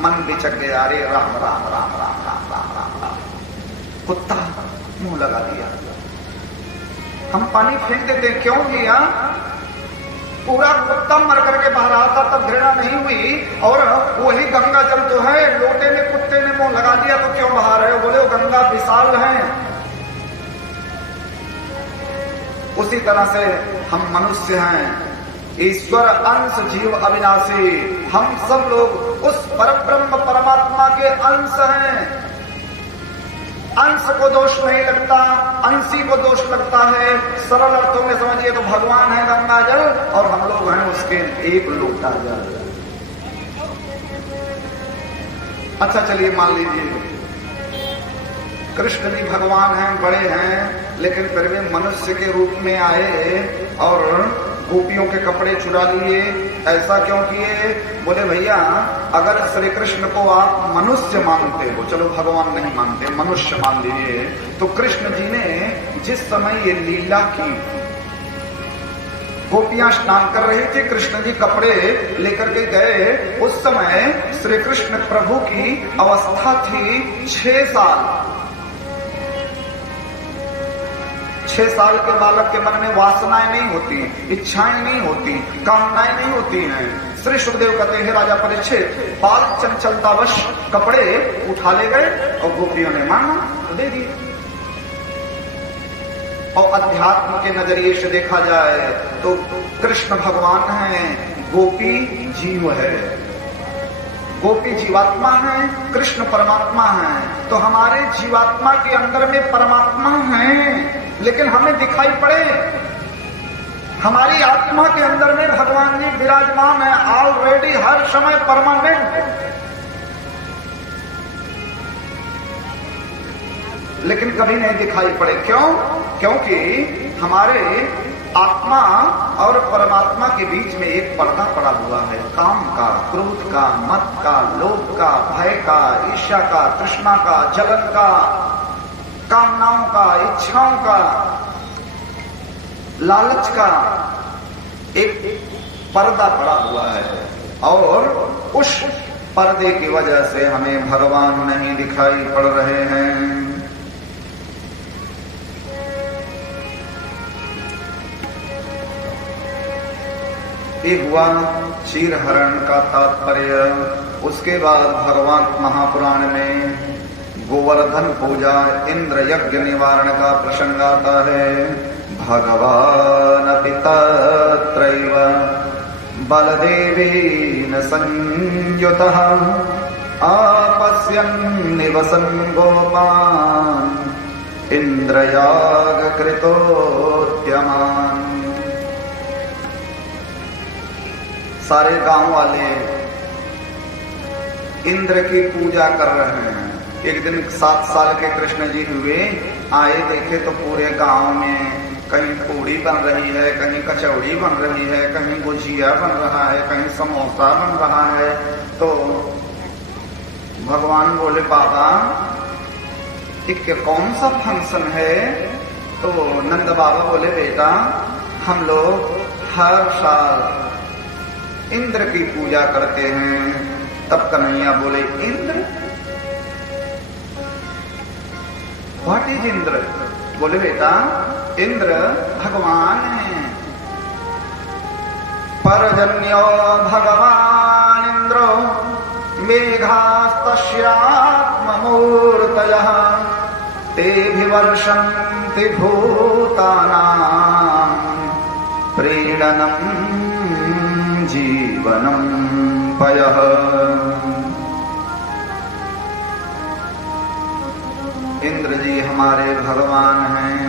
मन बिचक गया, अरे राम राम राम राम राम राम राम राम, कुत्ता मुंह लगा दिया। हम पानी फेंक देते, क्यों किया? पूरा कुत्ता मर करके बह रहा था, तब घृणा नहीं हुई। और वही गंगा जल तो है, लोटे में कुत्ते ने मुंह लगा दिया तो क्यों बहा रहे हो? बोले वो गंगा विशाल है। उसी तरह से हम मनुष्य हैं, ईश्वर अंश जीव अविनाशी। हम सब लोग उस परब्रह्म परमात्मा के अंश हैं। अंश को दोष नहीं लगता, अंशी को दोष लगता है। सरल अर्थों में समझिए तो भगवान है गंगा जल और हम लोग हैं उसके एक लोटा जल। अच्छा चलिए मान लीजिए कृष्ण भी भगवान हैं, बड़े हैं, लेकिन फिर भी मनुष्य के रूप में आए और गोपियों के कपड़े चुरा लिए। ऐसा क्यों किए? बोले भैया अगर श्री कृष्ण को आप मनुष्य मानते हो, चलो भगवान नहीं मानते, मनुष्य मान लीजिए, तो कृष्ण जी ने जिस समय ये लीला की, गोपियां स्नान कर रही थी, कृष्ण जी कपड़े लेकर के गए, उस समय श्री कृष्ण प्रभु की अवस्था थी 6 साल। 6 साल के बालक के मन में वासनाएं नहीं होती, इच्छाएं नहीं होती, कामनाएं नहीं होती हैं, श्री सुखदेव कहते हैं राजा परीक्षित, बाल चंचलतावश कपड़े उठा ले गए और गोपियों ने मांगा तो दे दिए। और अध्यात्म के नजरिए से देखा जाए तो कृष्ण भगवान हैं, गोपी जीव है, गोपी जीवात्मा है, कृष्ण परमात्मा है। तो हमारे जीवात्मा के अंदर में परमात्मा है, लेकिन हमें दिखाई पड़े। हमारी आत्मा के अंदर में भगवान जी विराजमान है, ऑलरेडी, हर समय, परमानेंट। लेकिन कभी नहीं दिखाई पड़े। क्यों? क्योंकि हमारे आत्मा और परमात्मा के बीच में एक पर्दा पड़ा हुआ है, काम का, क्रोध का, मत का, लोभ का, भय का, ईर्ष्या का, तृष्णा का, जलन का, कामनाओं का, इच्छाओं का, लालच का एक पर्दा पड़ा हुआ है। और उस पर्दे की वजह से हमें भगवान नहीं दिखाई पड़ रहे हैं। ये हुआ क्षीर हरण का तात्पर्य। उसके बाद भगवान महापुराण में गोवर्धन पूजा, इंद्र यज्ञ निवारण का प्रसंग आता है। भगवान तत्रैव बलदेवेन संयुतः आपश्यन् निवसन् गोपान् इंद्रयाग कृतोद्यमान्। सारे गांव वाले इंद्र की पूजा कर रहे हैं। एक दिन 7 साल के कृष्ण जी हुए, आए देखे तो पूरे गांव में कहीं पूड़ी बन रही है, कहीं कचौड़ी बन रही है, कहीं गुजिया बन रहा है, कहीं समोसा बन रहा है। तो भगवान बोले, बाबा ये कौन सा फंक्शन है? तो नंद बाबा बोले, बेटा हम लोग हर साल इंद्र की पूजा करते हैं। तब कन्हैया बोले, इंद्र? What is Indra? बोले, बेटा इंद्र भगवान है। परजन्यो भगवान इंद्रो मेघास्तस्यात्ममूर्तयः तेभिवर्षन्ति भूतानां प्रीणनं जीवनं पयः। इंद्र जी हमारे भगवान हैं।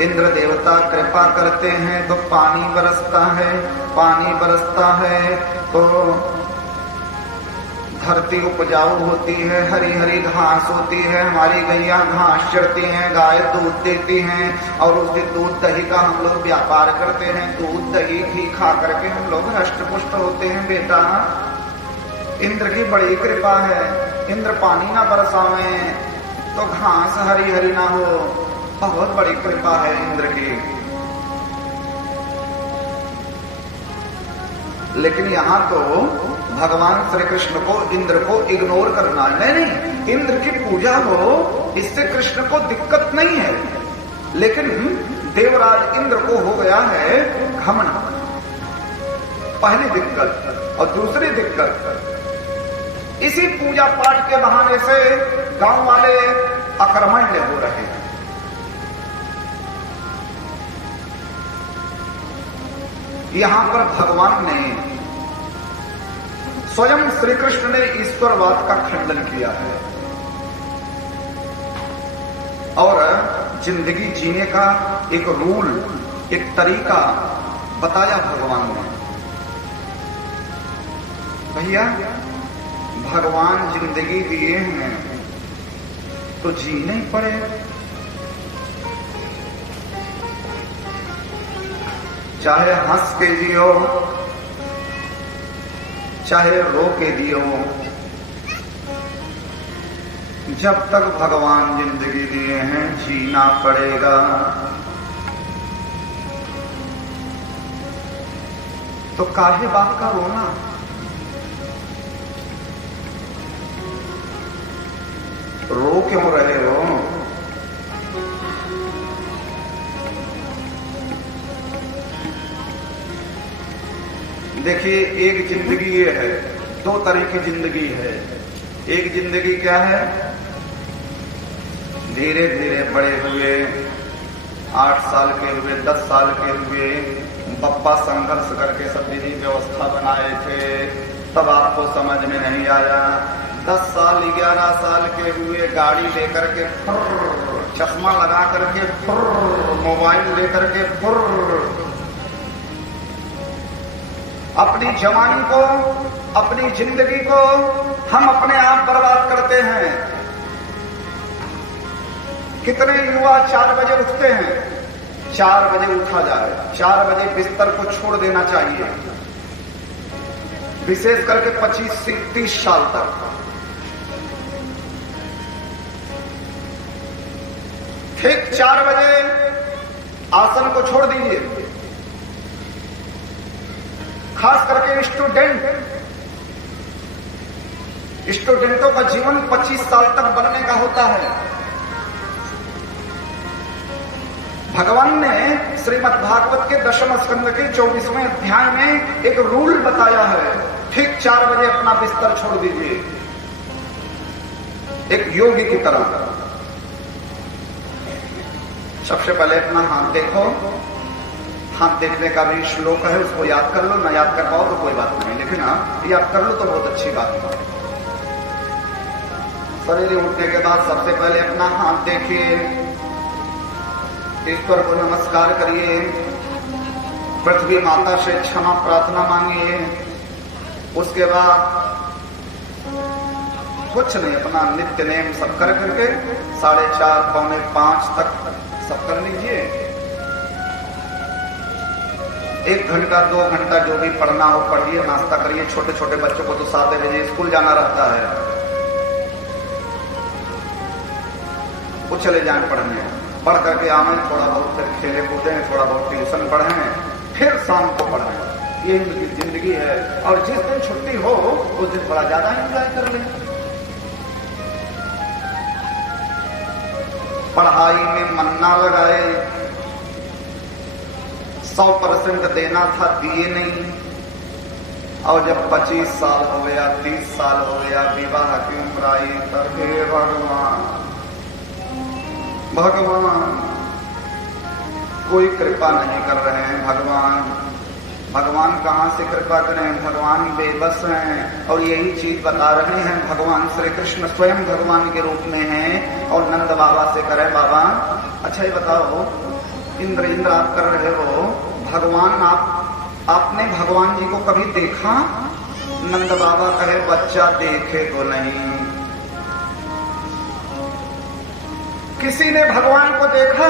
इंद्र देवता कृपा करते हैं तो पानी बरसता है, पानी बरसता है तो धरती उपजाऊ होती है, हरी हरी घास होती है, हमारी गैया घास चरती हैं, गाय दूध देती हैं और उस दूध दही का हम लोग व्यापार करते हैं। दूध दही घी खा करके हम लोग हष्ट पुष्ट होते हैं। बेटा इंद्र की बड़ी कृपा है। इंद्र पानी ना बरसावे तो घास हरी हरी ना हो, बहुत बड़ी कृपा है इंद्र की। लेकिन यहाँ तो भगवान श्री कृष्ण को इंद्र को इग्नोर करना है। नहीं, इंद्र की पूजा हो, इससे कृष्ण को दिक्कत नहीं है। लेकिन देवराज इंद्र को हो गया है घमंड, पहली दिक्कत। और दूसरी दिक्कत, इसी पूजा पाठ के बहाने से गांव वाले अकर्मण्य हो रहे हैं। यहां पर भगवान ने स्वयं श्री कृष्ण ने ईश्वरवाद का खंडन किया है और जिंदगी जीने का एक रूल, एक तरीका बताया भगवान ने। भैया भगवान जिंदगी दिए हैं तो जीने ही पड़े। चाहे हंस के जियो, चाहे रो के दियो, जब तक भगवान जिंदगी दिए हैं जीना पड़ेगा। तो काहे बात का रोना? रो क्यों रहे हो? देखिए, एक जिंदगी ये है, दो तरह की जिंदगी है। एक जिंदगी क्या है, धीरे धीरे बड़े हुए, 8 साल के हुए, 10 साल के हुए, बप्पा संघर्ष करके सब विधि व्यवस्था बनाए थे, तब आपको समझ में नहीं आया। 10 साल 11 साल के हुए, गाड़ी लेकर के फुर्र, चश्मा लगा करके फुर्र, मोबाइल लेकर के फुर्र, अपनी जवानी को, अपनी जिंदगी को हम अपने आप बर्बाद करते हैं। कितने युवा 4 बजे उठते हैं, 4 बजे उठा जाए, 4 बजे बिस्तर को छोड़ देना चाहिए, विशेष करके 25 से 30 साल तक। ठीक 4 बजे आसन को छोड़ दीजिए। खास करके स्टूडेंटों का जीवन 25 साल तक बनने का होता है। भगवान ने श्रीमद् भागवत के 10वें स्कंद के 24वें अध्याय में एक रूल बताया है, ठीक 4 बजे अपना बिस्तर छोड़ दीजिए, एक योगी की तरह। सबसे पहले अपना हाथ देखो, हाथ देखने का भी श्लोक है, उसको याद कर लो, ना याद कर पाओ तो कोई बात नहीं, लेकिन आप याद कर लो तो बहुत अच्छी बात है। सवेरे उठने के बाद सबसे पहले अपना हाथ देखिए, ईश्वर को नमस्कार करिए, पृथ्वी माता से क्षमा प्रार्थना मांगिए। उसके बाद कुछ नहीं, अपना नित्य नेम सब कर करके 4:30 पौने 5 तक सब कर लीजिए। 1 घंटा 2 घंटा जो भी पढ़ना हो पढ़िए, नाश्ता करिए। छोटे छोटे बच्चों को तो 7 बजे स्कूल जाना रहता है, वो चले जाए पढ़ने, पढ़ करके आए, थोड़ा बहुत फिर खेले कूदे, थोड़ा बहुत ट्यूशन पढ़े, फिर शाम को पढ़े। ये उनकी जिंदगी है। और जिस दिन छुट्टी हो उस दिन थोड़ा ज्यादा एंजॉय कर ले। पढ़ाई में मन ना लगाए, 100% देना था, दिए नहीं। और जब 25 साल हो गया, 30 साल हो गया, विवाह की उम्र आई, तब हे भगवान भगवान कोई कृपा नहीं कर रहे हैं। भगवान कहां से कृपा करें, भगवान बेबस हैं। और यही चीज बता रहे हैं, भगवान श्री कृष्ण स्वयं भगवान के रूप में हैं। और नंद बाबा से करें, बाबा अच्छा ये बताओ, इंद्र आप कर रहे हो, भगवान आपने भगवान जी को कभी देखा? नंद बाबा कहे, बच्चा देखे तो नहीं। किसी ने भगवान को देखा?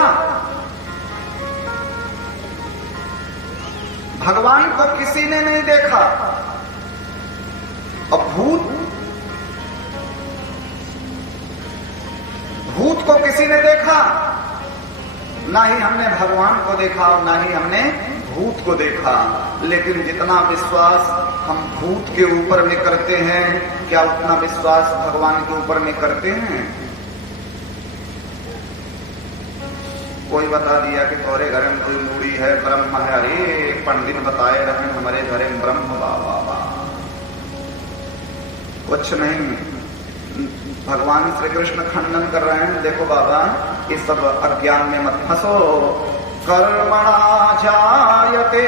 भगवान को किसी ने नहीं देखा। अब भूत को किसी ने देखा? ना ही हमने भगवान को देखा और ना ही हमने भूत को देखा। लेकिन जितना विश्वास हम भूत के ऊपर में करते हैं, क्या उतना विश्वास भगवान के ऊपर में करते हैं? कोई बता दिया कि तोरे घर में कोई मूड़ी है, ब्रह्म है। अरे पंडित बताए रहे हमारे घर में ब्रह्म, बाबा कुछ नहीं। भगवान श्री कृष्ण खंडन कर रहे हैं, देखो बाबा इस सब अज्ञान में मत फंसो। कर्मणा जायते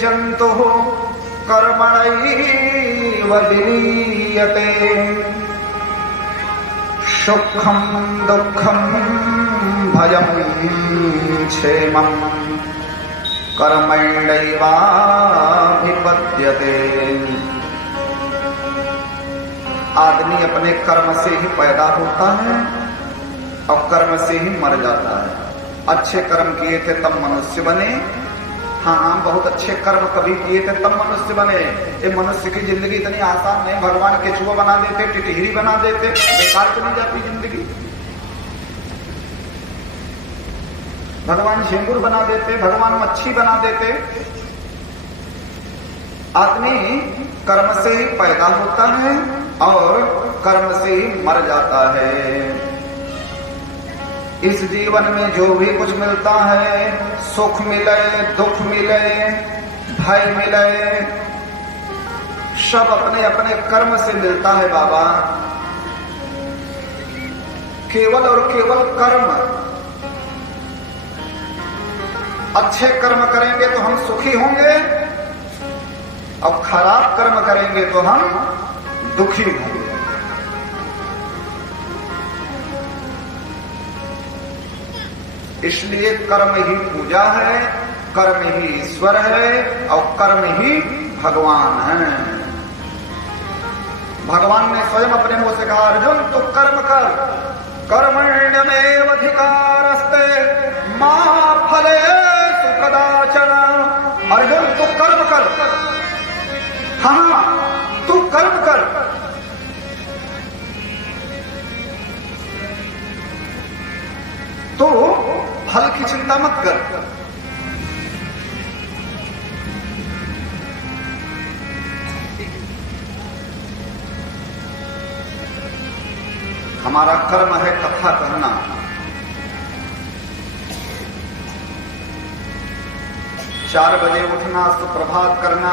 जंतु कर्मणैव विलीयते, सुखम दुखम भयम क्षेमम कर्मण्यैवाभिपद्यते। आदमी अपने कर्म से ही पैदा होता है और कर्म से ही मर जाता है। अच्छे कर्म किए थे तब मनुष्य बने। हाँ, बहुत अच्छे कर्म कभी किए थे तब मनुष्य बने। ये मनुष्य की जिंदगी इतनी आसान नहीं। भगवान केचुआ बना देते, टिटहिरी बना देते, बेकार चली जाती जिंदगी। भगवान झिंगुर बना देते, भगवान मच्छी बना देते। आदमी कर्म से ही पैदा होता है और कर्म से ही मर जाता है। इस जीवन में जो भी कुछ मिलता है, सुख मिले, दुख मिले, भय मिले, सब अपने अपने कर्म से मिलता है बाबा। केवल और केवल कर्म। अच्छे कर्म करेंगे तो हम सुखी होंगे और खराब कर्म करेंगे तो हम दुखी होंगे। इसलिए कर्म ही पूजा है, कर्म ही ईश्वर है और कर्म ही भगवान है। भगवान ने स्वयं अपने मुंह से कहा, अर्जुन तू कर्म कर, कर्मण्यमेवाधिकारस्ते मा फलेषु कदाचन। अर्जुन तू कर्म कर, हाँ तू कर्म कर। तो फल की चिंता मत कर। हमारा कर्म है कथा कहना, चार बजे उठना, सुप्रभात करना,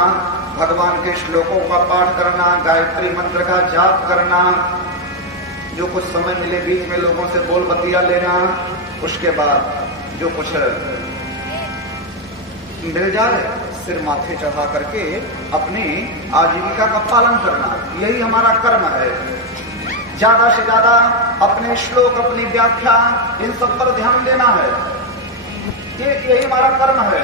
भगवान के श्लोकों का पाठ करना, गायत्री मंत्र का जाप करना, जो कुछ समय मिले बीच में लोगों से बोल बतिया लेना, उसके बाद जो कुछ मिल जाए सिर माथे चढ़ा करके अपनी आजीविका का पालन करना, यही हमारा कर्म है। ज्यादा से ज्यादा अपने श्लोक, अपनी व्याख्या, इन सब पर ध्यान देना है, यही हमारा कर्म है।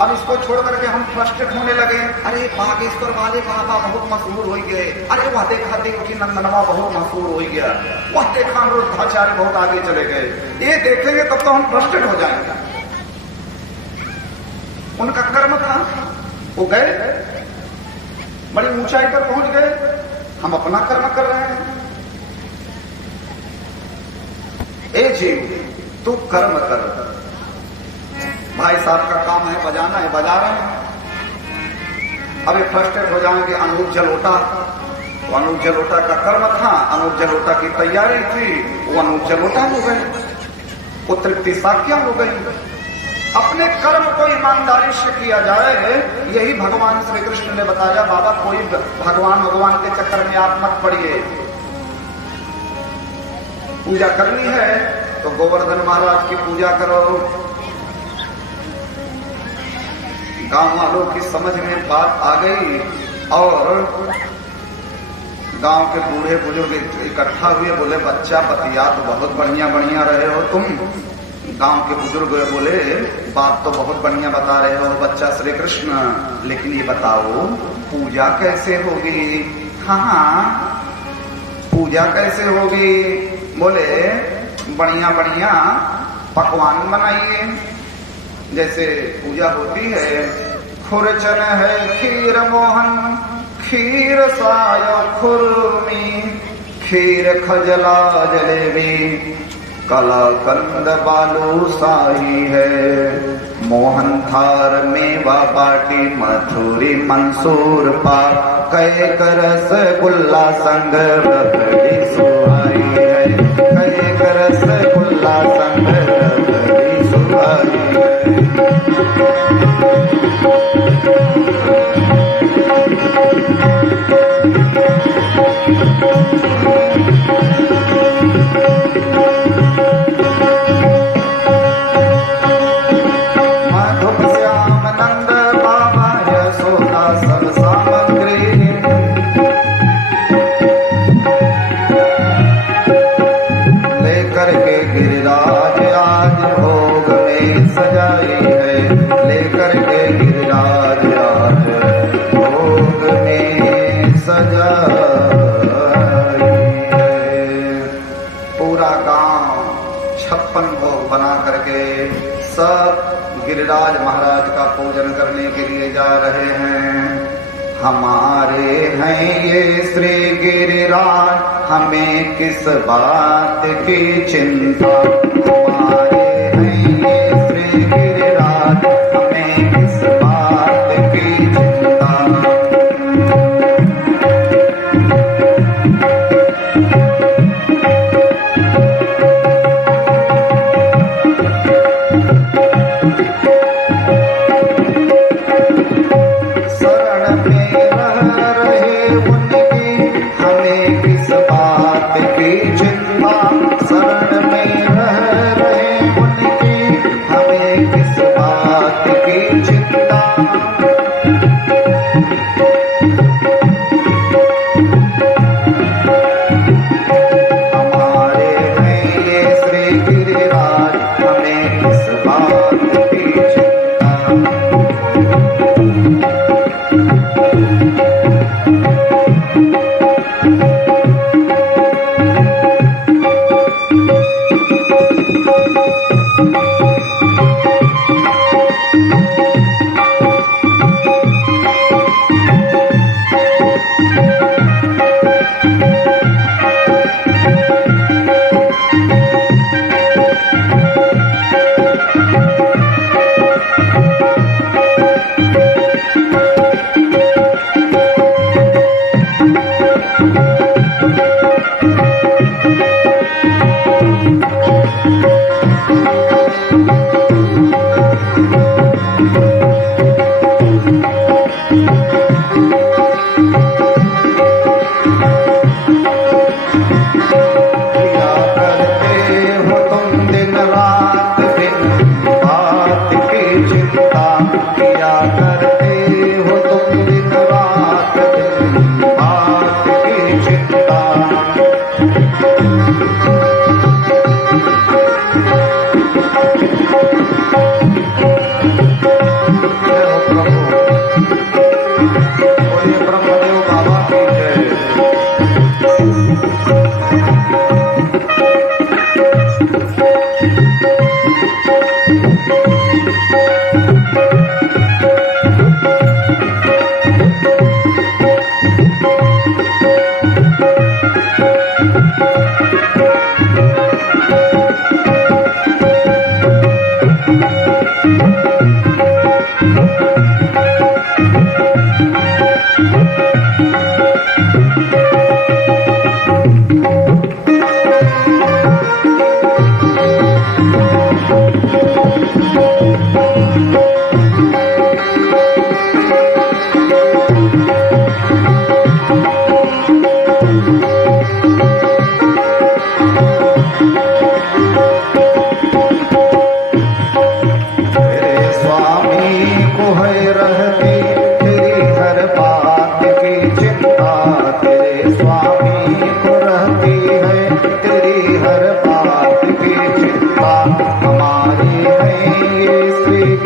अब इसको छोड़ करके हम फ्रस्ट्रेट होने लगे, अरे बागेश्वर वाले बाबा बहुत मशहूर हो गए, अरे वह देखा देखी नंदनवा बहुत मशहूर हो गया, वह देखा रुद्धाचार्य बहुत आगे चले गए। ये देखेंगे तब तो हम फ्रस्ट्रेट हो जाएंगे। उनका कर्म था, वो गए, बड़ी ऊंचाई पर पहुंच गए, हम अपना कर्म कर रहे हैं। ए जीव तू कर्म कर। भाई साहब का काम है बजाना है, बजा रहे हैं। अभी फ्रस्ट्रेट हो जाएंगे, अनूप जलोटा, वो अनूप जलोटा का कर्म था, अनूप जलोटा की तैयारी थी, वो अनूप जलोटा हो गए, वो तृप्ति साक्या हो गई। अपने कर्म को ईमानदारी से किया जाए, यही भगवान श्री कृष्ण ने बताया। बाबा कोई भगवान के चक्कर में आप मत पड़िए। पूजा करनी है तो गोवर्धन महाराज की पूजा करो। गांव वालों की समझ में बात आ गई और गांव के बूढ़े बुजुर्ग इकट्ठा हुए, बोले बच्चा बतिया तो बहुत बढ़िया बढ़िया रहे हो तुम। गांव के बुजुर्ग बोले बात तो बहुत बढ़िया बता रहे हो बच्चा श्री कृष्ण, लेकिन ये बताओ पूजा कैसे होगी? हाँ पूजा कैसे होगी? बोले बढ़िया बढ़िया पकवान बनाइए। जैसे पूजा होती है, खुरचन है खीर मोहन, खीर साय खुरमी, खीर खजला जलेबी, कलाकंद बालू शाही है, मोहन थार मेवा बाटी, मथुरी मंसूर पाक, कई करस गुल्ला संग रबड़ी सुहाई है, कई करस गुल्ला संग रबड़ी सुहाई है। गिरिराज महाराज का पूजन करने के लिए जा रहे हैं। हमारे हैं ये श्री गिरिराज, हमें किस बात की चिंता। हमारे हैं ये श्री गिरिराज, हमें किस बात की चिंता। शरण में रह रहे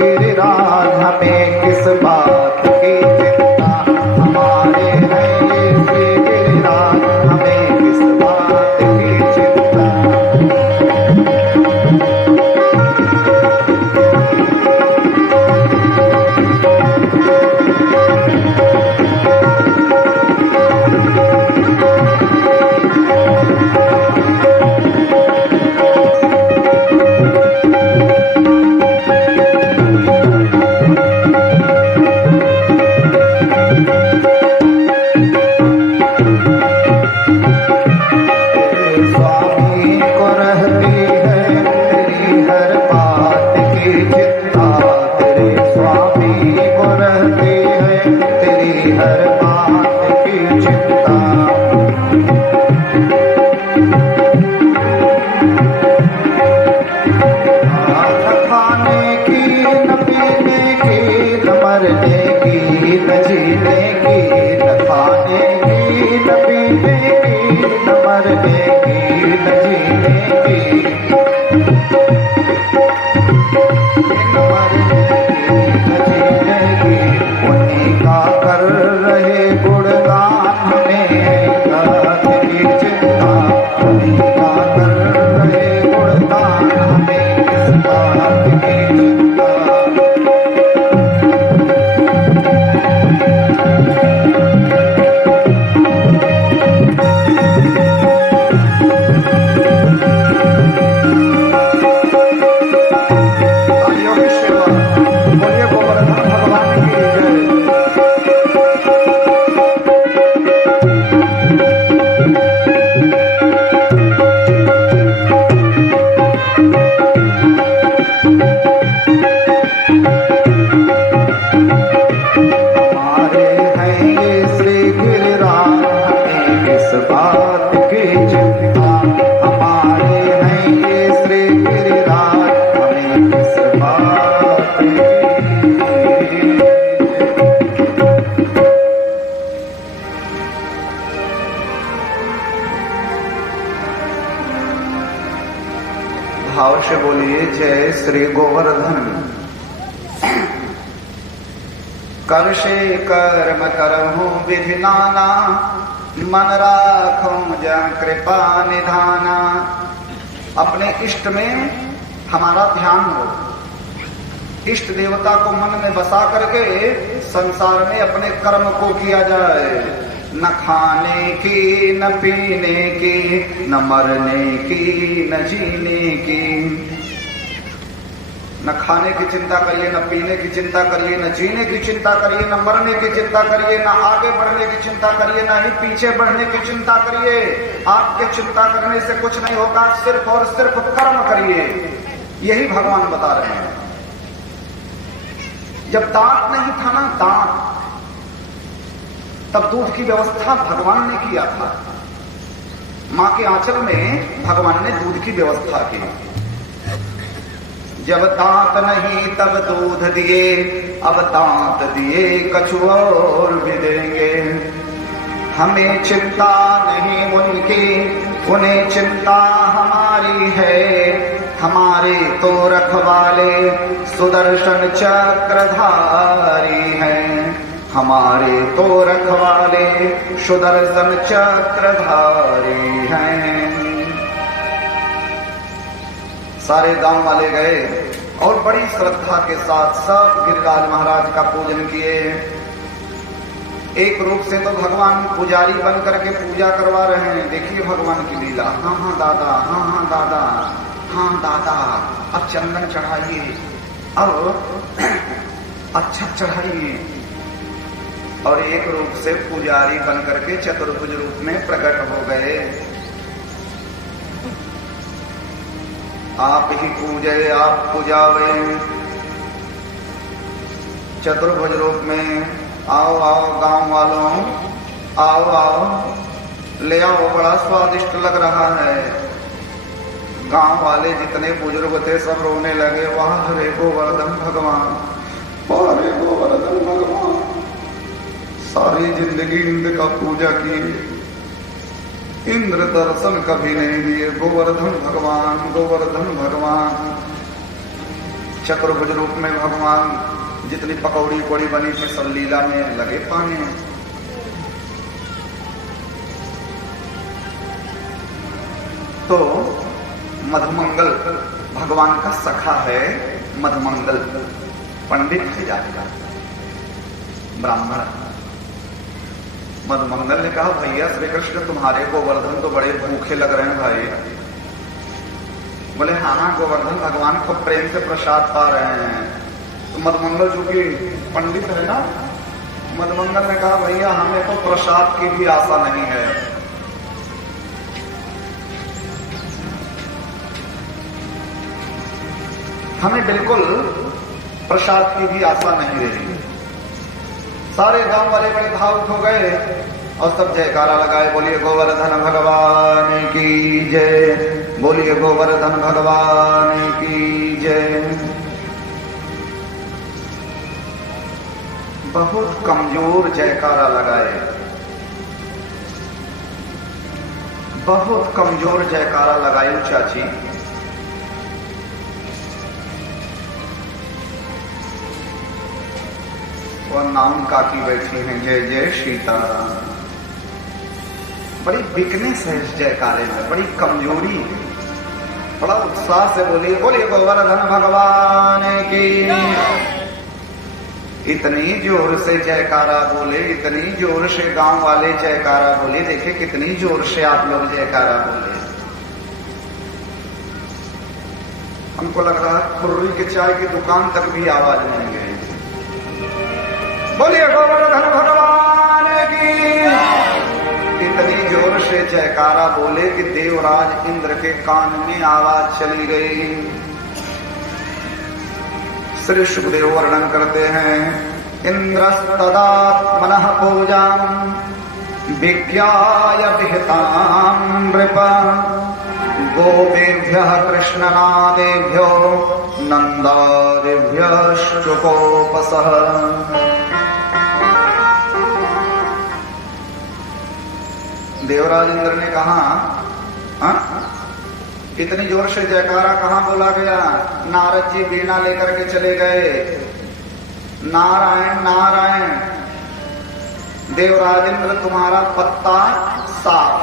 गिरिराज हमें किस बात की चिंता। बोलिए जय श्री गोवर्धन। करशे कर्म करहूं विधि नाना, मन राखूं जहाँ कृपा निधाना। अपने इष्ट में हमारा ध्यान हो, इष्ट देवता को मन में बसा करके संसार में अपने कर्म को किया जाए। न खाने की, न पीने की, न मरने की, न जीने की। न खाने की चिंता करिए, न पीने की चिंता करिए, न जीने की चिंता करिए, न मरने की चिंता करिए, न आगे बढ़ने की चिंता करिए, न ही पीछे बढ़ने की चिंता करिए। आपके चिंता करने से कुछ नहीं होगा, सिर्फ और सिर्फ कर्म करिए। यही भगवान बता रहे हैं। जब दांत नहीं था ना, दांत, तब दूध की व्यवस्था भगवान ने किया था। मां के आंचल में भगवान ने दूध की व्यवस्था की। जब दांत नहीं तब दूध दिए, अब दांत दिए कछु और भी देंगे। हमें चिंता नहीं उनकी, उन्हें चिंता हमारी है। हमारे तो रखवाले सुदर्शन चक्रधारी हैं। हमारे तो रखवाले सुदर्शन चक्रधारी हैं। सारे गांव वाले गए और बड़ी श्रद्धा के साथ सब गिरिराज महाराज का पूजन किए। एक रूप से तो भगवान पुजारी बन करके पूजा करवा रहे हैं। देखिए भगवान की लीला। हाँ हाँ दादा, हाँ हाँ दादा, हाँ दादा, अब चंदन चढ़ाइए, अब अच्छा चढ़ाइए। और एक रूप से पुजारी बन करके चतुर्भुज रूप में प्रकट हो गए। आप ही पूजे, आप पुजावे। चतुर्भुज रूप में आओ आओ गांव वालों, आओ आओ, ले आओ, बड़ा स्वादिष्ट लग रहा है। गांव वाले जितने बुजुर्ग थे सब रोने लगे। वाह रे गोवर्धन भगवान, वाह रे गोवर्धन भगवान। सारी जिंदगी इंद्र का पूजा की, इंद्र दर्शन कभी नहीं दिए। गोवर्धन भगवान, गोवर्धन भगवान। चतुर्भुज रूप में भगवान जितनी पकौड़ी कोड़ी बनी थी सब लीला में लगे पाने। तो मधुमंगल भगवान का सखा है। मधुमंगल पंडित है जाति का, ब्राह्मण। मधुमंगल ने कहा भैया श्री कृष्ण तुम्हारे गोवर्धन तो बड़े भूखे लग रहे हैं भाई। बोले हाँ हाँ गोवर्धन भगवान को प्रेम से प्रसाद पा रहे हैं। तो मधुमंगल चूंकि पंडित है ना, मधुमंगल ने कहा भैया हमें तो प्रसाद की भी आशा नहीं है। हमें बिल्कुल प्रसाद की भी आशा नहीं रही। सारे गांव वाले बड़े भावुक हो गए और सब जयकारा लगाए। बोलिए गोवर्धन भगवान की जय, बोलिए गोवर्धन भगवान की जय। बहुत कमजोर जयकारा लगाए, बहुत कमजोर जयकारा लगाई चाची। और नाम काकी बैठी हैं जय जय सीताराम। बड़ी वीकनेस है इस जयकारे में, बड़ी कमजोरी है। बड़ा उत्साह से बोलिए बोलिए गोवर्धन भगवान की। इतनी जोर से जयकारा बोले, इतनी जोर से गांव वाले जयकारा बोले। देखिए कितनी जोर से आप लोग जयकारा बोले। हमको लग रहा है खुर्री के चाय की दुकान तक भी आवाज नहीं गई। बोलिए गोवर्धन भगवान की। इतनी जोर से जयकारा बोले कि देवराज इंद्र के कान में आवाज चली गई। श्री सुखदेव वर्णन करते हैं इंद्रस्तदात्मनः पूजाम् विज्ञाय विहिताम् नृप गोपेभ्यः कृष्णनादेभ्यो नन्दादिभ्यश्चुकोपसः। देवराज इंद्र ने कहा इतनी जोर से जयकारा कहां बोला गया। नारद जी वीणा लेकर के चले गए। नारायण नारायण, देवराज इंद्र तुम्हारा पत्ता साफ।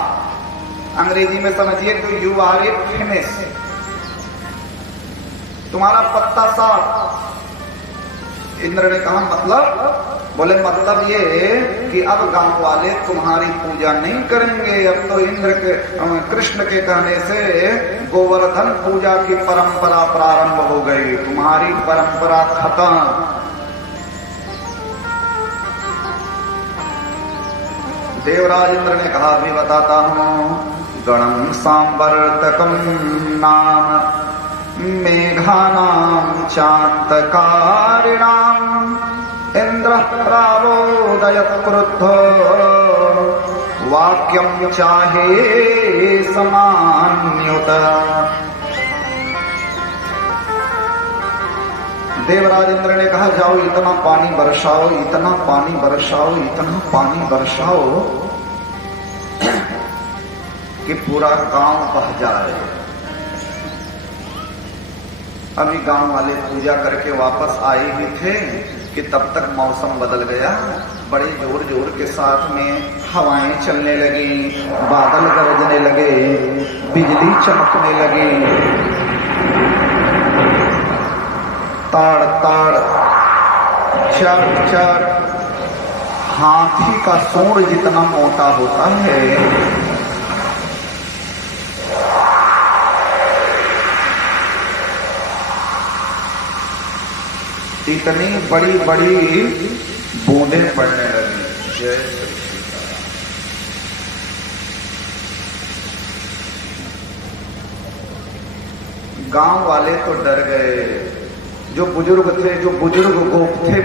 अंग्रेजी में समझिए तो यू आर ए फिनिश, तुम्हारा पत्ता साफ। इंद्र ने कहा मतलब? बोले मतलब ये कि अब गांव वाले तुम्हारी पूजा नहीं करेंगे। अब तो इंद्र के कृष्ण के कहने से गोवर्धन पूजा की परंपरा प्रारंभ हो गई, तुम्हारी परंपरा खत्म। देवराज इंद्र ने कहा अभी बताता हूं। गणम सांवर्तकम नाम मेघानाम चांतकारिणाम इंद्र प्रावोदयत क्रुद्धो वाक्यम चाहे समान्युत। देवराज इंद्र ने कहा जाओ इतना पानी बरसाओ, इतना पानी बरसाओ, इतना पानी बरसाओ कि पूरा गांव बह जाए। अभी गांव वाले पूजा करके वापस आए ही थे कि तब तक मौसम बदल गया। बड़े जोर जोर के साथ में हवाएं चलने लगी, बादल गरजने लगे, बिजली चमकने लगी, ताड़ ताड़ चढ़ चढ़ हाथी का सूंड जितना मोटा होता है इतनी बड़ी बड़ी बूंदें पड़ने लगी। जय श्री सीताराम। गांव वाले तो डर गए। जो बुजुर्ग थे, जो बुजुर्ग गोप थे,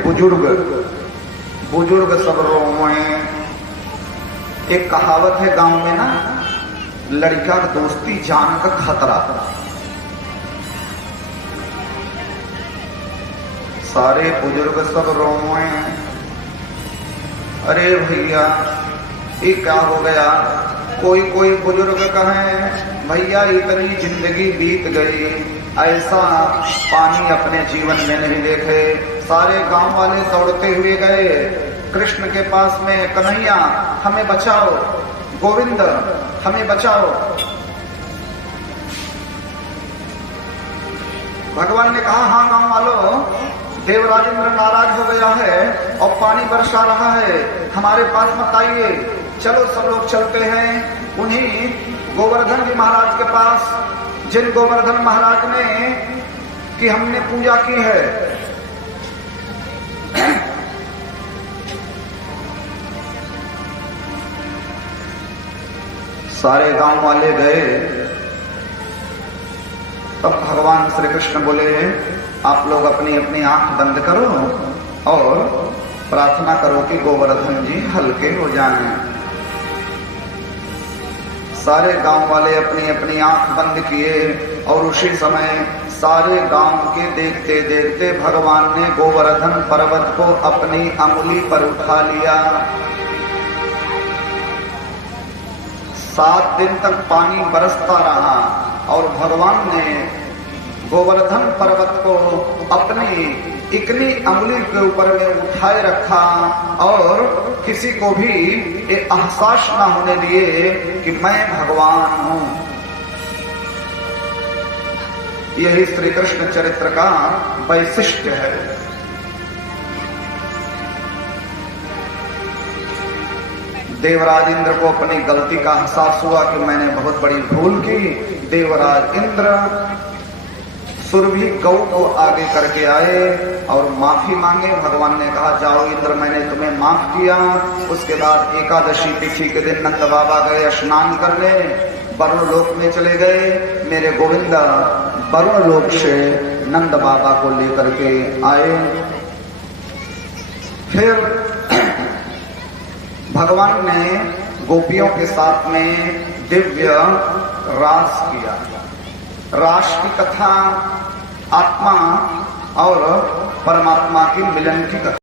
बुजुर्ग सब रोए। एक कहावत है गांव में ना, लड़का का दोस्ती जान का खतरा। सारे बुजुर्ग सब रोए। अरे भैया ये क्या हो गया? कोई बुजुर्ग कहे भैया इतनी जिंदगी बीत गई, ऐसा पानी अपने जीवन में नहीं देखे। सारे गांव वाले दौड़ते हुए गए कृष्ण के पास में, कन्हैया हमें बचाओ, गोविंद हमें बचाओ। भगवान ने कहा हाँ गांव वालों, देवराज इंद्र नाराज हो गया है और पानी बरसा रहा है, हमारे पास मत आइए। चलो सब लोग चलते हैं उन्हीं गोवर्धन जी महाराज के पास, जिन गोवर्धन महाराज ने कि हमने पूजा की है। सारे गांव वाले गए। तब भगवान श्री कृष्ण बोले आप लोग अपनी अपनी आंख बंद करो और प्रार्थना करो कि गोवर्धन जी हल्के हो जाएं। सारे गांव वाले अपनी अपनी आंख बंद किए और उसी समय सारे गांव के देखते देखते भगवान ने गोवर्धन पर्वत को अपनी अंगुली पर उठा लिया। 7 दिन तक पानी बरसता रहा और भगवान ने गोवर्धन पर्वत को अपनी इकनी अंगुली के ऊपर में उठाए रखा और किसी को भी ये एहसास न होने दिए कि मैं भगवान हूं। यही श्री कृष्ण चरित्र का वैशिष्ट्य है। देवराज इंद्र को अपनी गलती का एहसास हुआ कि मैंने बहुत बड़ी भूल की। देवराज इंद्र सुरभि गौ को आगे करके आए और माफी मांगे। भगवान ने कहा जाओ इंद्र मैंने तुम्हें माफ किया। उसके बाद एकादशी तिथि के दिन नंद बाबा गए स्नान करने, वरुण लोक में चले गए। मेरे गोविंदा वरुण लोक से नंद बाबा को लेकर के आए। फिर भगवान ने गोपियों के साथ में दिव्य रास किया। रास की कथा आत्मा और परमात्मा की मिलन की कथा।